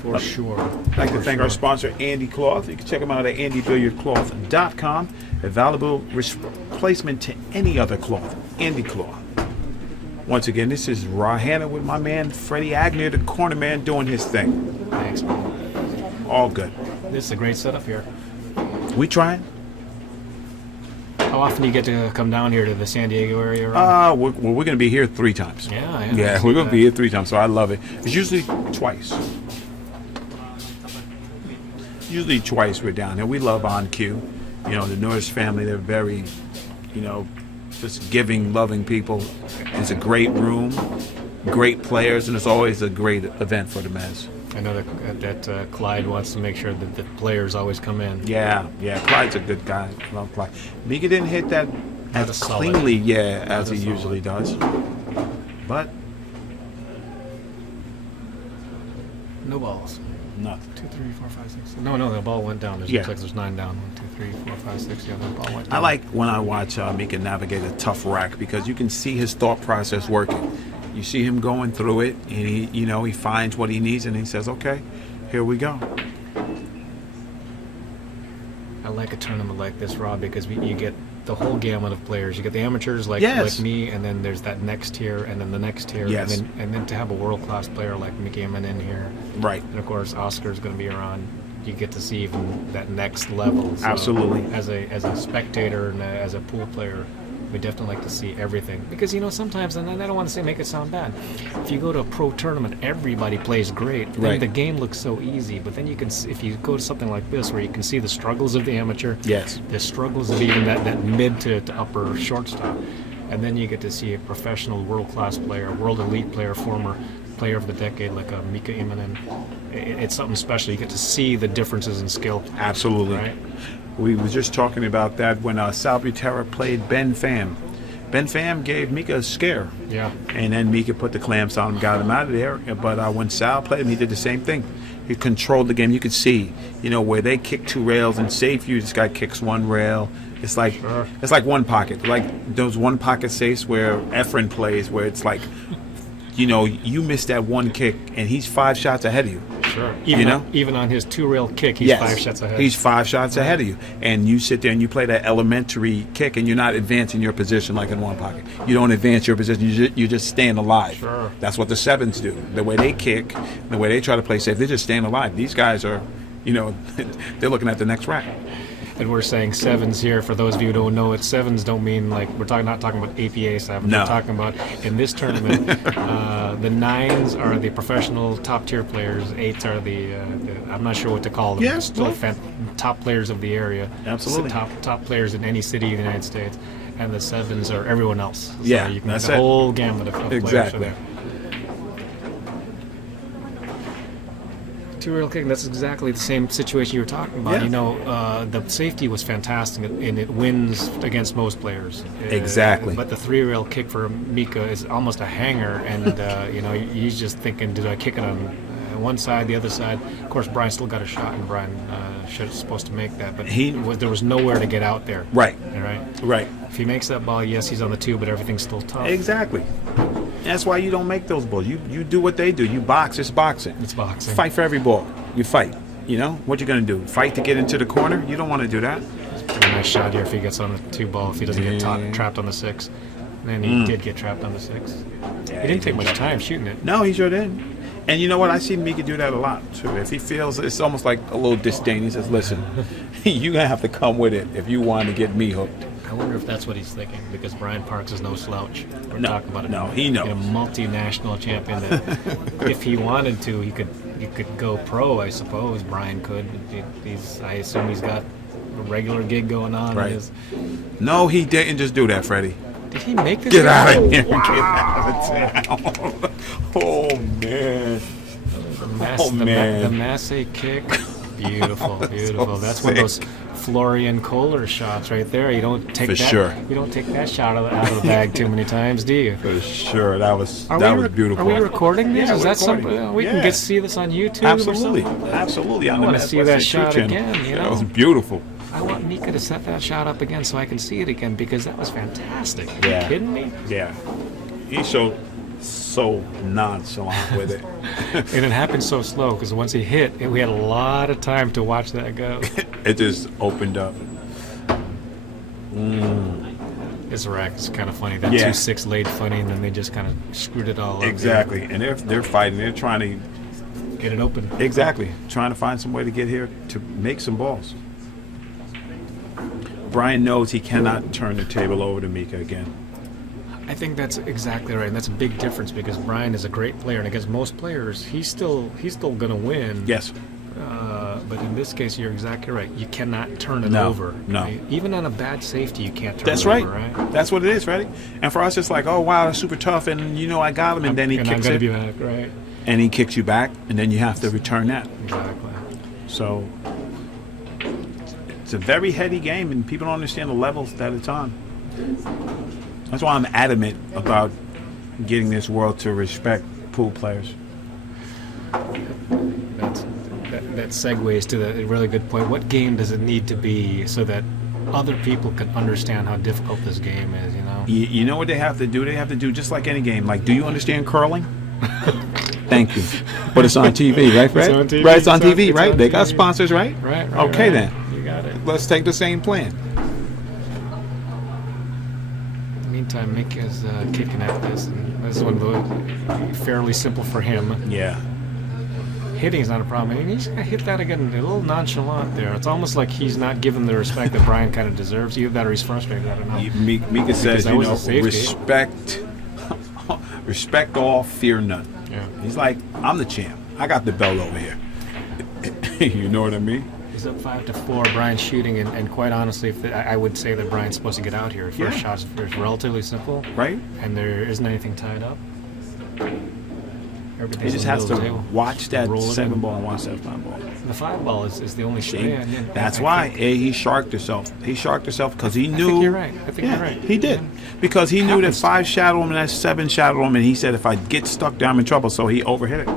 For sure. I'd like to thank our sponsor, Andy Cloth. You can check them out at andybilliardcloth.com. A valuable replacement to any other cloth. Andy Cloth. Once again, this is Raw Hannah with my man, Freddie Agnew, the corner man, doing his thing. Thanks, man. All good. This is a great setup here. We trying? How often do you get to come down here to the San Diego area? Ron? We're going to be here 3 times. Yeah, Yeah, we're going to be here 3 times, so I love it. It's usually twice. Usually twice we're down there. We love On Q. You know, the Norris family, they're very, you know, just giving, loving people. It's a great room, great players, and it's always a great event for the Mezz. I know that Clyde wants to make sure that the players always come in. Yeah, Clyde's a good guy. I love Clyde. Mika didn't hit that Not as as solid. cleanly, as Not he as usually does. But No balls. nothing. 2, 3, 4, 5, 6. No, the ball went down. It Yeah. looks like there's 9 down. 1, 2, 3, 4, 5, 6. Yeah, the ball went down. I like when I watch Mika navigate a tough rack because you can see his thought process working. You see him going through it, and he finds what he needs, and he says, "Okay, here we go." I like a tournament like this, Rob, because you get the whole gamut of players. You get the amateurs like Yes. me, and then there's that next tier, and then the next tier, Yes. and then to have a world-class player like Mika in here, Right. and of course Oscar's going to be around. You get to see even that next level. So Absolutely. As a spectator and as a pool player, we definitely like to see everything because sometimes, and I don't want to say make it sound bad, if you go to a pro tournament, everybody plays great. Then Right. the game looks so easy, but then you can, if you go to something like this where you can see the struggles of the amateur, Yes. the struggles of even that mid to upper shortstop, and then you get to see a professional world-class player, world elite player, former player of the decade like a Mika Immonen. It's something special. You get to see the differences in skill. Absolutely. Right? We were just talking about that when Sal Butera played Ben Pham. Ben Pham gave Mika a scare. Yeah. And then Mika put the clamps on him, got him out of there. But when Sal played him, he did the same thing. He controlled the game. You could see, where they kick 2 rails and safe you, this guy kicks 1 rail. It's like Sure. it's like one pocket. Like those one pocket safes where Efren plays, where it's like, you missed that one kick and he's 5 shots ahead of you. Sure. Even on his 2-rail kick, he's 5 shots ahead. He's 5 shots ahead of you. And you sit there and you play that elementary kick and you're not advancing your position like in one pocket. You don't advance your position. You just staying alive. Sure. That's what the 7s do. The way they kick, the way they try to play safe, they're just staying alive. These guys are, they're looking at the next rack. And we're saying 7s here. For those of you who don't know it, 7s don't mean like not talking about APA 7. No. We're talking about in this tournament, the 9s are the professional top tier players. 8s are the I'm not sure what to call them. Yeah, Still well, top players of the area. Absolutely. Top players in any city in the United States. And the 7s are everyone else. So Yeah, you can that's get the it. whole gamut of players. Exactly. There. 2-rail kick, that's exactly the same situation you were talking about. Yeah. The safety was fantastic, and it wins against most players. Exactly. But the 3-rail kick for Mika is almost a hanger, and he's just thinking, did I kick it on one side, the other side? Of course, Brian still got a shot, and Brian supposed to make that, but there was nowhere to get out there. Right. Right. If he makes that ball, yes, he's on the 2, but everything's still tough. Exactly. That's why you don't make those balls. You do what they do. You box. It's boxing. It's boxing. Fight for every ball. You fight. What you going to do? Fight to get into the corner? You don't want to do that. Pretty nice shot here if he gets on the 2 ball, if he doesn't get trapped on the 6. And he did get trapped on the 6. Yeah, He didn't take much time shooting it. No, he sure didn't. And you know what? I see Mika do that a lot, too. If he feels it's almost like a little disdain, he says, listen, you're going to have to come with it if you want to get me hooked. I wonder if that's what he's thinking, because Brian Parks is no slouch. We're No, talking about it. no, he knows. A multinational champion that if he wanted to, he could go pro, I suppose. Brian could. I assume he's got a regular gig going on. Right. No, he didn't just do that, Freddie. Did he make this? Get out guy? of here. Get out of town. Oh, man. The Masse kick. Beautiful. That's one of those Florian Kohler shots right there. You don't take For that. sure. You don't take that shot out of the bag too many times, do you? For sure. That was beautiful. Are we recording this? Yeah, Is we're that recording. something we Yeah. can get to see this on YouTube? Absolutely. Or something? Absolutely. I On the want to Mezz see West that State shot channel. again. That was beautiful. I want Mika to set that shot up again so I can see it again because that was fantastic. Are Yeah. you kidding me? Yeah. He showed so nonchalant with it. And it happened so slow because once he hit, we had a lot of time to watch that go. It just opened up. This rack is kind of funny. That Yeah. 2-6 laid funny, and then they just kind of screwed it all up. Exactly, and they're fighting. They're trying to Get it open. trying to find some way to get here to make some balls. Brian knows he cannot turn the table over to Mika again. I think that's exactly right, and that's a big difference because Brian is a great player, and against most players, he's still gonna win. Yes. But in this case, you're exactly right. You cannot turn it No, over. no. Right? Even on a bad safety, you can't turn That's it right. over, right? That's what it is, right? And for us, it's like, oh wow, that's super tough, and I got him, and then he and I'm kicks gonna it, be back, right? and he kicks you back, and then you have to return that. Exactly. So it's a very heady game, and people don't understand the levels that it's on. That's why I'm adamant about getting this world to respect pool players. That segues to a really good point. What game does it need to be so that other people can understand how difficult this game is? You know what they have to do? They have to do just like any game. Like, do you understand curling? Thank you. But it's on TV, right, Fred? It's on TV. Right, it's on TV, It's right? on They got TV. sponsors, right? Right. Okay, then. You got it. Let's take the same plan. In the meantime, Mick is kicking at this, and this is one of the fairly simple for him. Yeah. Hitting is not a problem. I mean, he's gonna hit that again, a little nonchalant there. It's almost like he's not given the respect that Brian kind of deserves. Either that or he's frustrated. I don't know. Mika says, that was a safety. respect all, fear none. Yeah. He's like, I'm the champ. I got the belt over here. You know what I mean? He's up 5-4. Brian's shooting, and quite honestly, I would say that Brian's supposed to get out here. First Yeah. shot's relatively simple, Right? and there isn't anything tied up. He Everything's just in the has middle of the to table. watch that Roll it 7 in. ball and watch that 5 ball. The 5 ball is the only shot. See? Yeah, That's I why think- he sharked himself. He sharked himself because he I knew. think you're right. I think Yeah, you're right. he did. Because he knew that Happens. 5 shadowed him and that 7 shadowed him, and he said, if I get stuck there, I'm in trouble, so he overhit it.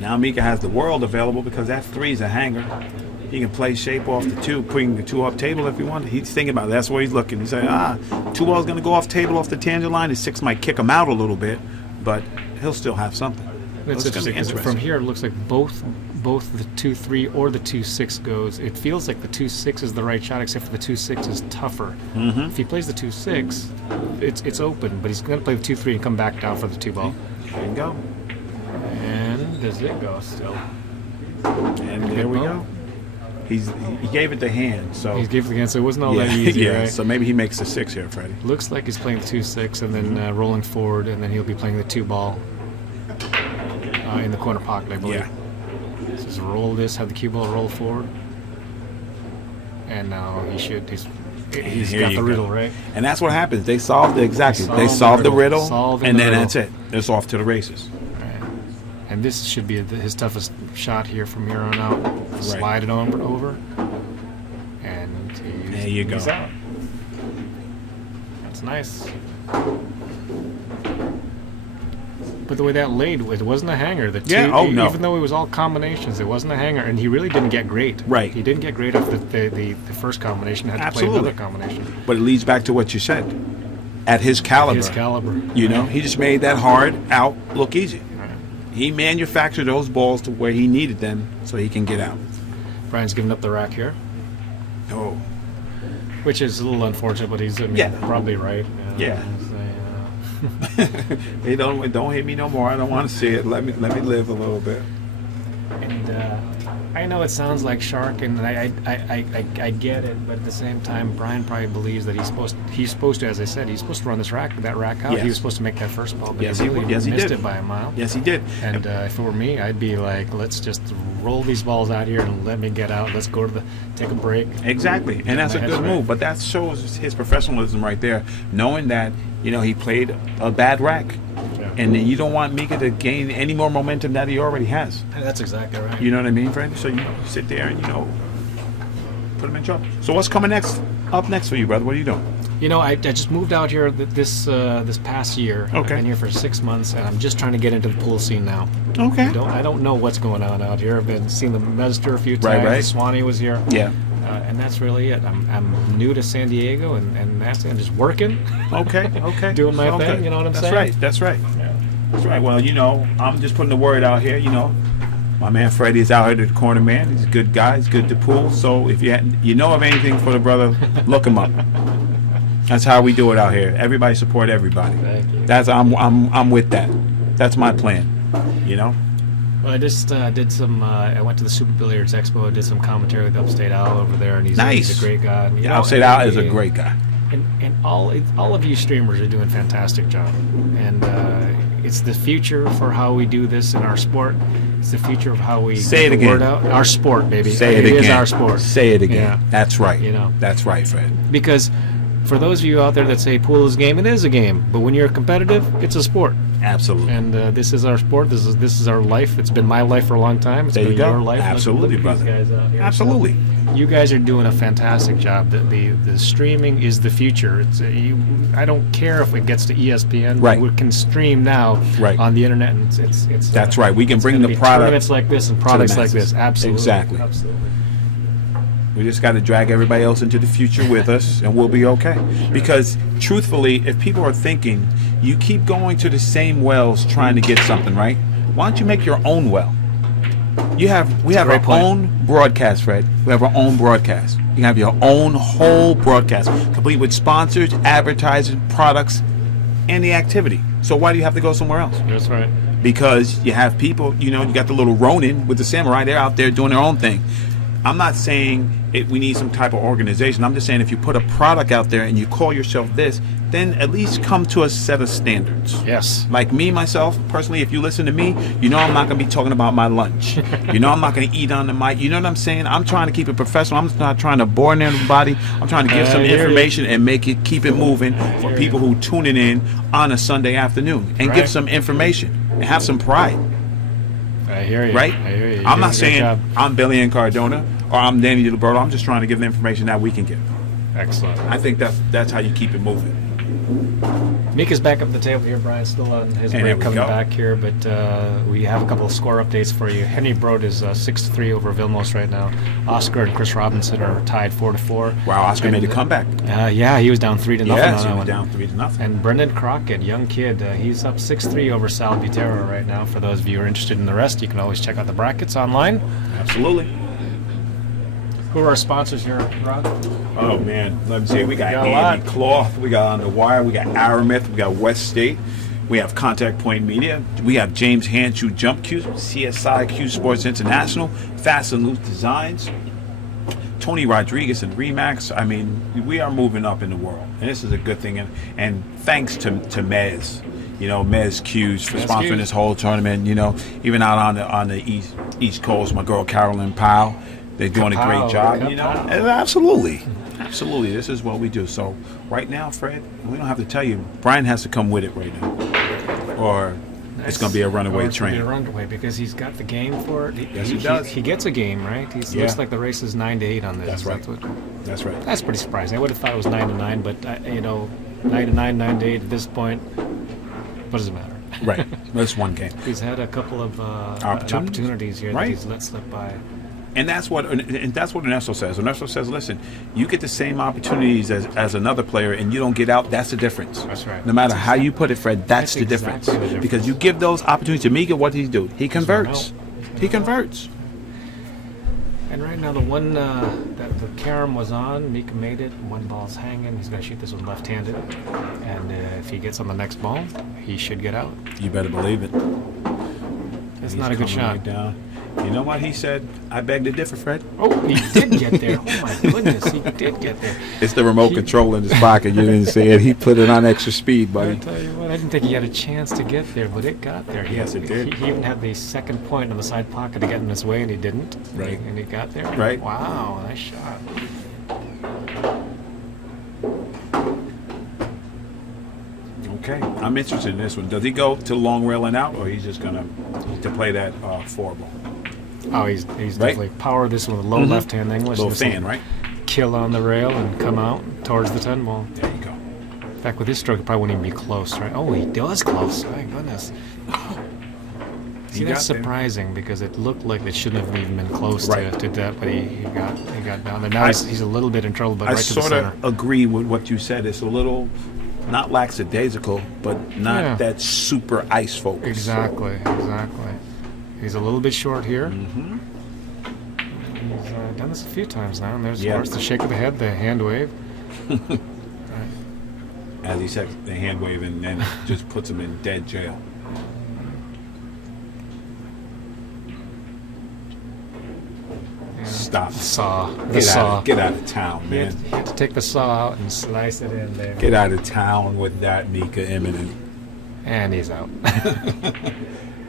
Now Mika has the world available because that 3 is a hanger. He can play shape off the 2, putting the 2 up table if he wanted. He's thinking about it. That's where he's looking. He's like, 2 ball's going to go off table off the tangent line. His 6 might kick him out a little bit, but he'll still have something. It's It's gonna be interesting 'cause from here it looks like both the 2-3 or the 2-6 goes. It feels like the 2-6 is the right shot, except for the 2-6 is tougher. Mm-hmm. If he plays the 2-6, it's open, but he's going to play the 2-3 and come back down for the 2 ball. There you go. And does it go still? And there we go. He gave it the hand, so He's giving the answer. It wasn't all yeah, that easy, yeah. right? So maybe he makes the 6 here, Freddie. Looks like he's playing the 2-6 and then rolling forward, and then he'll be playing the 2 ball in the corner pocket, I believe. Yeah. So just roll this, have the cue ball roll forward, and now he's Here got you the go. riddle, right? And that's what happens. They solved Solve They solved the riddle, Solving and the then riddle. that's it. It's off to the races. Right. And this should be his toughest shot here from here on out. Slide it on over, and There you go. he's out. That's nice. But the way that laid, it wasn't a hanger. The two, Yeah, oh, no. Even though it was all combinations, it wasn't a hanger, and he really didn't get great. Right. He didn't get great off the first combination. Had to Absolutely. play another combination. But it leads back to what you said. At his caliber, His caliber. you know, he just made that hard out look easy. He manufactured those balls to where he needed them so he can get out. Brian's giving up the rack here, Oh, which is a little unfortunate, but he's Yeah. probably right. Yeah. Hey, don't hit me no more. I don't want to see it. Let me live a little bit. And I know it sounds like shark, and I get it, but at the same time, Brian probably believes that he's supposed to, as I said, he's supposed to run that rack out. Yes. He was supposed to make that first ball, but Yes, he he really would. Yes, he missed did. it by a mile. Yes, he did. And if it were me, I'd be like, let's just roll these balls out here and let me get out. Let's go to take a break. Exactly, and that's a my good head's right. move. But that shows his professionalism right there, knowing that he played a bad rack, and then you don't want Mika to gain any more momentum that he already has. That's exactly right. You know what I mean, friend? So you sit there and put him in trouble. So what's coming up next for you, brother? What are you doing? I just moved out here this past year. Okay. I've been here for 6 months, and I'm just trying to get into the pool scene now. Okay. I don't know what's going on out here. I've been seeing the Mezz tour a few Right, times. right. Swanee was here. Yeah. And that's really it. I'm new to San Diego, and that's I'm just working. Okay. Okay. Doing my So thing, good. you know what I'm That's saying? right. That's right. Yeah. That's right. Well, I'm just putting the word out here. My man Freddie is out here, the corner man. He's a good guy. He's good to pool. So if you know of anything for the brother, look him up. That's how we do it out here. Everybody support everybody. Thank you. I'm with that. That's my plan. Well, I just did some. I went to the Super Billiards Expo. Did some commentary with Upstate Al over there, and he's Nice. a great guy. And, Upstate Al is a great guy. And all of you streamers are doing a fantastic job. And it's the future for how we do this in our sport. It's the future of how we Say get it the word again. out. Our sport, baby. Say it again. It is our sport. Say it again. Yeah. That's right. That's right, Fred. Because for those of you out there that say pool is a game, it is a game. But when you're competitive, it's a sport. Absolutely. And this is our sport. This is our life. It's been my life for a long time. It's There been you go. your life. Absolutely, look at these brother. guys out here. Absolutely. You guys are doing a fantastic job. The streaming is the future. I don't care if it gets to ESPN. Right. We can stream now Right. on the internet, and it's That's right. We can it's bring gonna the be product tournaments like this and products like masses. this. Absolutely. Exactly. Absolutely. We just got to drag everybody else into the future with us, and we'll be okay. Because truthfully, if people are thinking you keep going to the same wells trying to get something, right? Why don't you make your own well? We have our great point. own broadcast, Fred. We have our own broadcast. You have your own whole broadcast, complete with sponsors, advertising, products, and the activity. So why do you have to go somewhere else? That's right. Because you have people, you got the little Ronin with the samurai. They're out there doing their own thing. I'm not saying we need some type of organization. I'm just saying if you put a product out there and you call yourself this, then at least come to a set of standards. Yes. Like me, myself, personally, if you listen to me, I'm not going to be talking about my lunch. I'm not going to eat on the mic. You know what I'm saying? I'm trying to keep it professional. I'm not trying to bore everybody. I'm trying to give some I hear you. information and keep it moving for people who tuning in on a Sunday afternoon and give Right. some information and have some pride. I hear you. Right? I hear you. You're I'm doing not a great saying job. I'm Billy and Cardona or I'm Danny DiLiberto. I'm just trying to give the information that we can give. Excellent. I think that's how you keep it moving. Mika's back up the table here. Brian's still on his And there break we coming go. back here, but we have a couple of score updates for you. Henry Broad is 6-3 over Vilmos right now. Oscar and Chris Robinson are tied 4-4. Wow, Oscar made a comeback. Yeah, he was down 3-0 Yes, on he that was one. down 3-0. And Brendan Crockett, young kid, he's up 6-3 over Sal Butero right now. For those of you who are interested in the rest, you can always check out the brackets online. Absolutely. Who are our sponsors here, Rod? Oh man, let me see. We got Got a Andy lot. Cloth, we got On the Wire, we got Aramith, we got West State, we have Contact Point Media, we have James Handshoe Jump Q, CSI Q Sports International, Fast and Loose Designs, Tony Rodriguez and Remax. I mean, we are moving up in the world, and this is a good thing. And thanks to Mezz, Mezz Q's for Mezz sponsoring Q's. this whole tournament. Even out on the East Coast, my girl Carolyn Powell. They're doing a great Kapow, job, Kapow. And absolutely. This is what we do. So right now, Fred, we don't have to tell you. Brian has to come with it right now, or it's going to be a runaway Or it's gonna be train. a runaway because he's got the game for it. Yes, he does. He gets a game, right? He looks like the race is 9-8 on this. That's right. That's right. That's pretty surprising. I would have thought it was 9-9, but 9-9, 9-8 at this point. What does it matter? Right. That's one game. He's had a couple of Opportunities? opportunities here Right. that he's let slip by. And that's what Ernesto says. Ernesto says, listen, you get the same opportunities as another player and you don't get out, that's the difference. That's right. No matter how you put it, Fred, that's That's the exactly difference. the difference. Because you give those opportunities to Mika, what does he do? He converts. run He converts. And right now, the one that the carom was on, Mika made it. One ball's hanging. He's going to shoot this one left-handed. And if he gets on the next ball, he should get out. You better believe it. It's He's not a good coming shot. right down. You know what he said? I beg to differ, Fred. Oh, he did get there. Oh, my goodness. He did get there. It's the remote control in his pocket. You didn't see it. He put it on extra speed, I buddy. tell you what, I didn't think he had a chance to get there, but it got there. Yes, it did. He even had the second point on the side pocket to get in his way, and he didn't. Right. And he got there. Right. Wow, nice shot. Okay, I'm interested in this one. Does he go to long rail and out, or he's just gonna to play that four ball? Oh, he's definitely power this one with low left-hand English. Little This fan, will right? Kill on the rail and come out towards the 10 ball. There you go. In fact, with this stroke, it probably wouldn't even be close, right? Oh, he does close. My goodness. See, He that's got there. surprising because it looked like it shouldn't have even been close Right. to that, but he got down there. Now he's a little bit in trouble, but I right to the sort center. of agree with what you said. It's a little not lackadaisical, but not Yeah. that super ice focus. Exactly. He's a little bit short here. Mm-hmm. He's done this a few times now, and there's Yeah. of course the shake of the head, the hand wave. As he said, the hand wave, and then just puts him in dead jail. Stop. Saw. The Get saw. out, get out of town, He man. had to take the saw out and slice it in there. Get out of town with that, Mika Immonen. And he's out.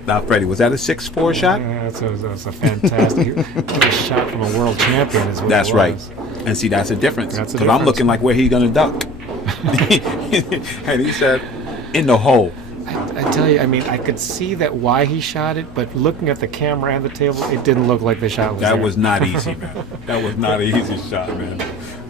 Now, Freddie, was that a 6-4 shot? That's a fantastic shot from a world champion. Is what That's it right. was. And see, that's a difference. That's a Because I'm difference. looking like where he's going to duck. And he said, in the hole. I tell you, I mean, I could see that why he shot it, but looking at the camera and the table, it didn't look like the shot was That there. was not easy, man. That was not an easy shot, man.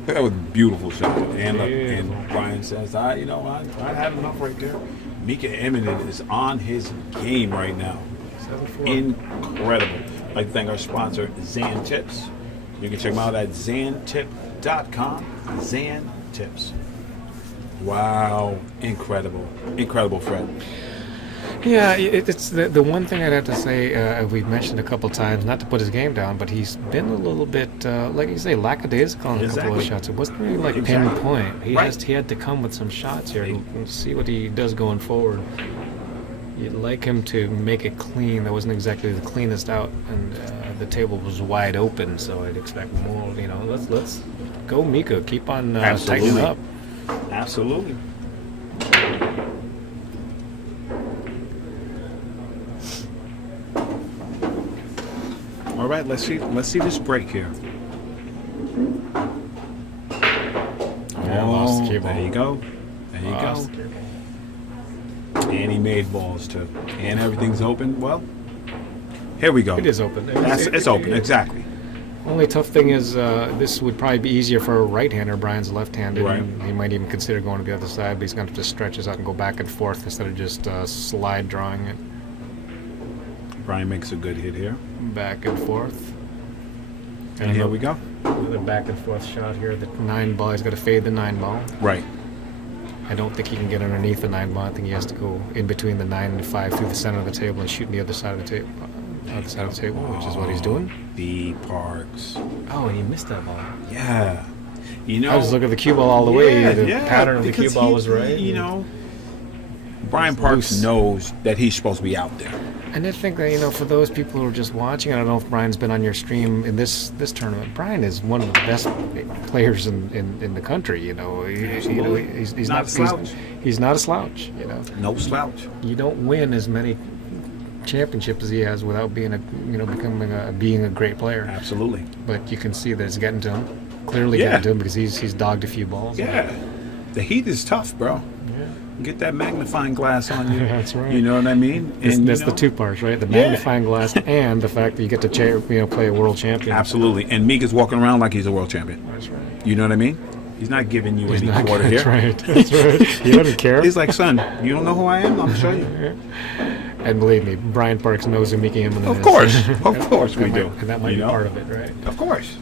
That was a beautiful shot. And, Beautiful. and Brian says, I had enough right there. Mika Immonen is on his game right now. 7-4. Incredible. I'd like to thank our sponsor, Zan Tips. You can check them out at zantip.com. Zan Tips. Wow. Incredible. Incredible, Fred. Yeah, it's the one thing I'd have to say. We've mentioned a couple times, not to put his game down, but he's been a little bit, like you say, lackadaisical on a couple of Exactly. shots. It wasn't really like Exactly. pinpoint. He Right. had to come with some shots here. We'll see what he does going forward. You'd like him to make it clean. That wasn't exactly the cleanest out, and the table was wide open, so I'd expect more. You know, let's go, Mika. Keep on tightening Absolutely. up. Absolutely. All right, let's see this break here. Yeah, lost the cue ball. There you go. There you Lost go. the cue ball. And he made balls too. And everything's open. Well, here we go. It is open. It's open, exactly. Only tough thing is this would probably be easier for a right-hander. Brian's left-handed. Right. And he might even consider going to the other side, but he's going to have to stretch this out and go back and forth instead of just slide drawing it Brian makes a good hit here. back and forth. And here we go. Another back and forth shot here. The 9-ball. He's got to fade the 9-ball. Right. I don't think he can get underneath the 9-ball. I think he has to go in between the 9 and the 5 through the center of the table and shoot the other side of the table. Other side of the table, which is what he's doing. B Parks. Oh, and he missed that ball. Yeah. You know, I was looking at the cue ball all the way. The yeah, pattern of the because cue ball he- was right. You know, Brian Parks loose. knows that he's supposed to be out there. And I think that, you know, for those people who are just watching, I don't know if Brian's been on your stream in this tournament. Brian is one of the best players in the country. You know, he's Not a slouch. He's not a slouch. You know, No slouch. you don't win as many championships as he has without being being a great player. Absolutely. But you can see that it's getting to him. Clearly Yeah. getting to him because he's dogged a few balls. Yeah. The heat is tough, bro. Yeah. Get that magnifying glass on you. That's right. You know what I mean? That's you the know, two parts, right? The Yeah. magnifying glass and the fact that you get to play a world champion. Absolutely. And Mika's walking around like he's a world champion. That's right. You know what I mean? He's not giving you any Not- quarter that's here. right. That's right. He doesn't care. He's like, son, you don't know who I am? I'll show you. And believe me, Brian Parks knows who Mika Immonen is. Of course. Of course we do. And that might You be know? part of it, right? Of course.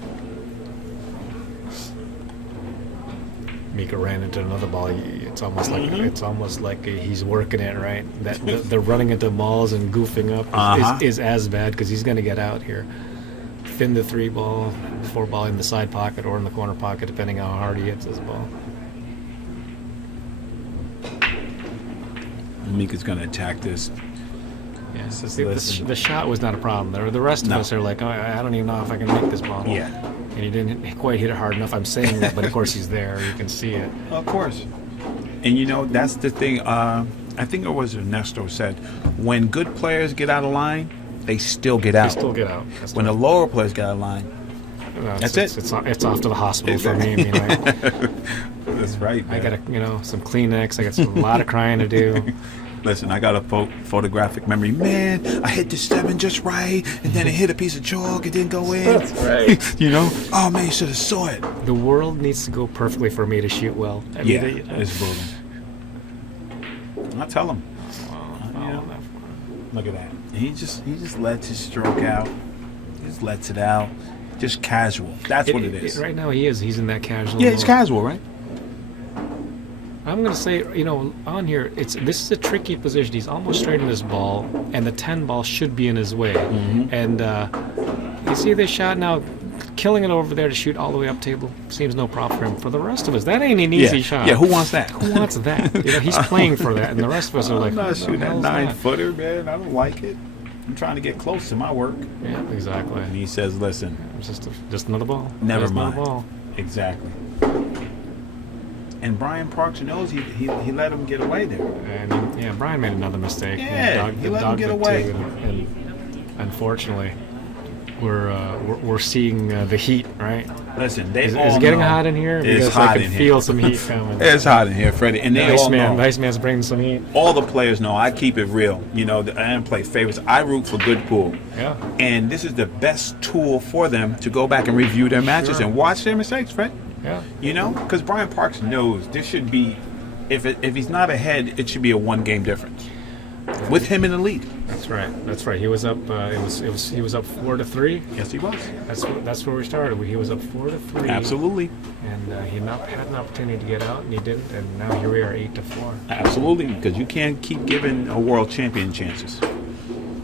Mika ran into another ball. It's almost like Mm-hmm. he's working it, right? That the running into balls and goofing up Uh-huh. is as bad because he's going to get out here. Thin the 3-ball, 4-ball in the side pocket or in the corner pocket, depending on how hard he hits this ball. Mika's going to attack this. Yeah, so Just see, listen. the shot was not a problem. The rest of No. us are like, oh, I don't even know if I can make this ball. Yeah. And he didn't quite hit it hard enough. I'm saying that, but of course he's there. You can see it. Of course. And you know, that's the thing. I think it was Ernesto said, when good players get out of line, they still get They out. still get out. That's When the lower players get out of line, That's it. It's off to the hospital for me. I mean, that's right, I man. got some Kleenex. I got a lot of crying to do. Listen, I got a photographic memory. Man, I hit the 7 just right, and then it hit a piece of chalk. It didn't go in. That's right. You know? Oh, man, you should have saw it. The world needs to go perfectly for me to shoot well. I mean, Yeah, it's brutal. I tell him. Look at that. He just lets his stroke out. He just lets it out. Just casual. That's what it is. Right now he is. He's in that casual. Yeah, it's mode. casual, right? I'm going to say, on here, this is a tricky position. He's almost straight in this ball, and the 10 ball should be in his way. And you see this shot now, killing it over there to shoot all the way up table seems no problem for him. For the rest of us, that ain't an easy shot. Yeah, who wants that? Who wants that? He's playing for that, and the rest of us are like, I'm not "What the shooting that hell's 9-footer, man. I don't like it. I'm trying to get close to my work. Yeah, exactly. And he says, listen, It's just another ball. never Just mind. Another ball. Exactly. And Brian Parks knows he let him get away there. And Brian made another mistake. Yeah, he let him dogged get it away. too, and unfortunately, we're seeing the heat, right? Listen, they Is all it getting know hot in here? It's Because hot I can in feel here. some heat coming. It's hot in here, Freddie, and they all know. Nice man's bringing some heat. All the players know I keep it real. I don't play favorites. I root for good pool. Yeah. And this is the best tool for them to go back and review their matches Sure. and watch their mistakes, Fred. Yeah. Because Brian Parks knows this should be, if he's not ahead, it should be a 1-game difference with him in the lead. That's right. He was up. He was up 4-3. Yes, he was. That's where we started. He was up 4-3. Absolutely. And he had an opportunity to get out, and he didn't. And now here we are, 8-4. Absolutely, because you can't keep giving a world champion chances.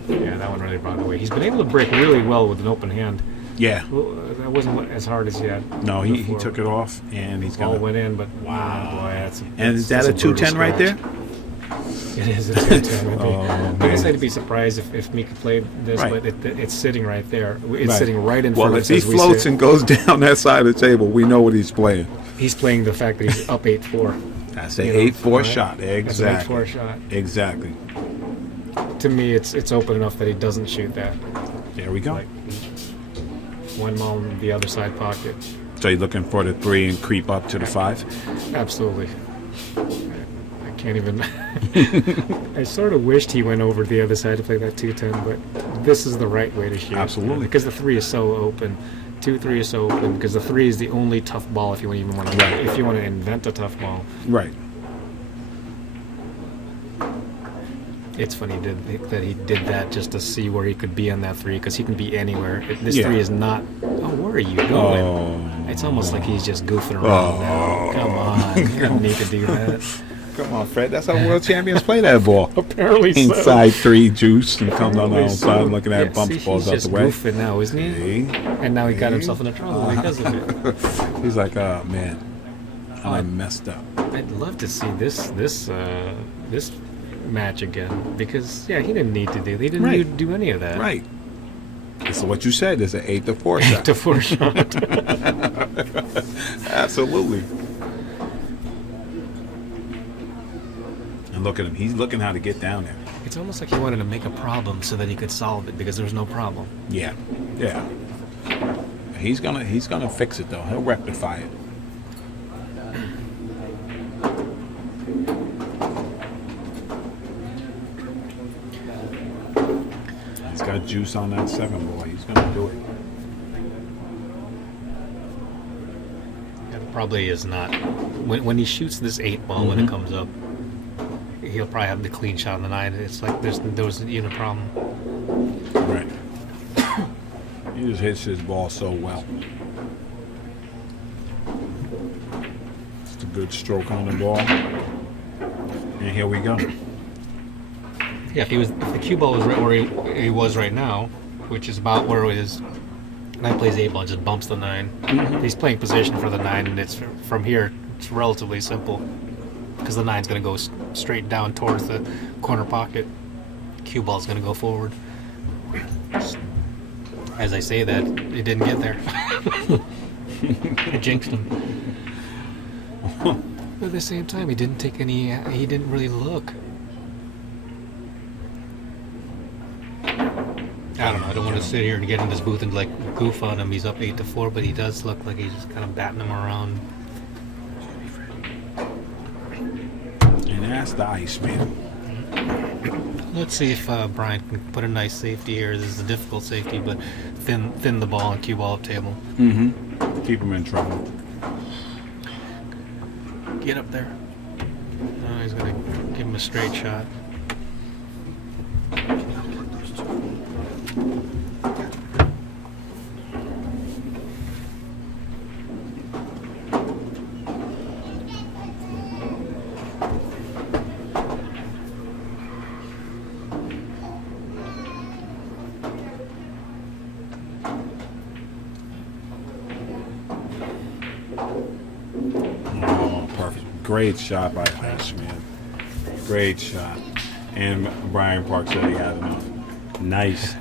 Yeah, that one really brought it away. He's been able to break really well with an open hand. Yeah. Well, that wasn't as hard as he had. No, he before. took it off, and he's Ball gonna. went in, but wow, boy, And is that a brutal 210 right scratch. there? It is a 210. Oh, I guess man. I'd be surprised if Mika played this, Right. but it's sitting right there. It's Right. sitting right in Well, front if of he us. as we floats sit. and goes down that side of the table, we know what he's playing. He's playing the fact that he's up 8-4. That's an You know, 8-4 right? shot. That's an Exactly. 8-4 shot. Exactly. To me, it's open enough that he doesn't shoot that. There we go. Like one ball in the other side pocket. So you're looking for the 3 and creep up to the 5? Absolutely. I can't even. I sort of wished he went over to the other side to play that 210, but this is the right way to shoot. Absolutely. Because the 3 is so open. 2-3 is so open because the 3 is the only tough ball if you even want to. Right. If you want to invent a tough ball. Right. It's funny that he did that just to see where he could be on that 3 because he can be anywhere. This Yeah. 3 is not. Oh, where are you going? Oh. It's almost like he's just goofing around now. Come on, you don't need to do that. Come on, Fred. That's how world champions play that ball. Apparently so. Inside 3 juice and comes on the Apparently outside so. looking at Yeah, bumps see, balls he's out just the way. goofing now, isn't he? See? And now he got himself into trouble because of it. He's like, oh man, I messed up. I'd love to see this match again because he didn't need to do. He didn't Right. need to do any of that. Right. This is what you said. It's an 8-4 shot. To 4 shot. Absolutely. And look at him. He's looking how to get down there. It's almost like he wanted to make a problem so that he could solve it because there was no problem. Yeah. Yeah. He's gonna fix it though. He'll rectify it. He's got juice on that 7 boy. He's gonna do it. It probably is not. When he shoots this 8 ball when it comes up, he'll probably have the clean shot on the 9. It's like there wasn't even a problem. Right. He just hits his ball so well. It's a good stroke on the ball. And here we go. Yeah, if the cue ball was right where he was right now, which is about where it is, 9 plays 8 ball, just bumps the 9. He's playing position for the 9, and it's from here. It's relatively simple because the 9's going to go straight down towards the corner pocket. Cue ball's going to go forward. As I say that, it didn't get there. I jinxed him. But at the same time, he didn't take any. He didn't really look. I don't know. I don't want to sit here and get in this booth and like goof on him. He's up 8-4, but he does look like he's just kind of batting him around. And that's the ice, man. Let's see if Brian can put a nice safety here. This is a difficult safety, but thin the ball and cue ball up table. Mm-hmm. Keep him in trouble. Get up there. Oh, he's gonna give him a straight shot. Great shot by Ash, man. Great shot. And Brian Park said he had enough. Nice.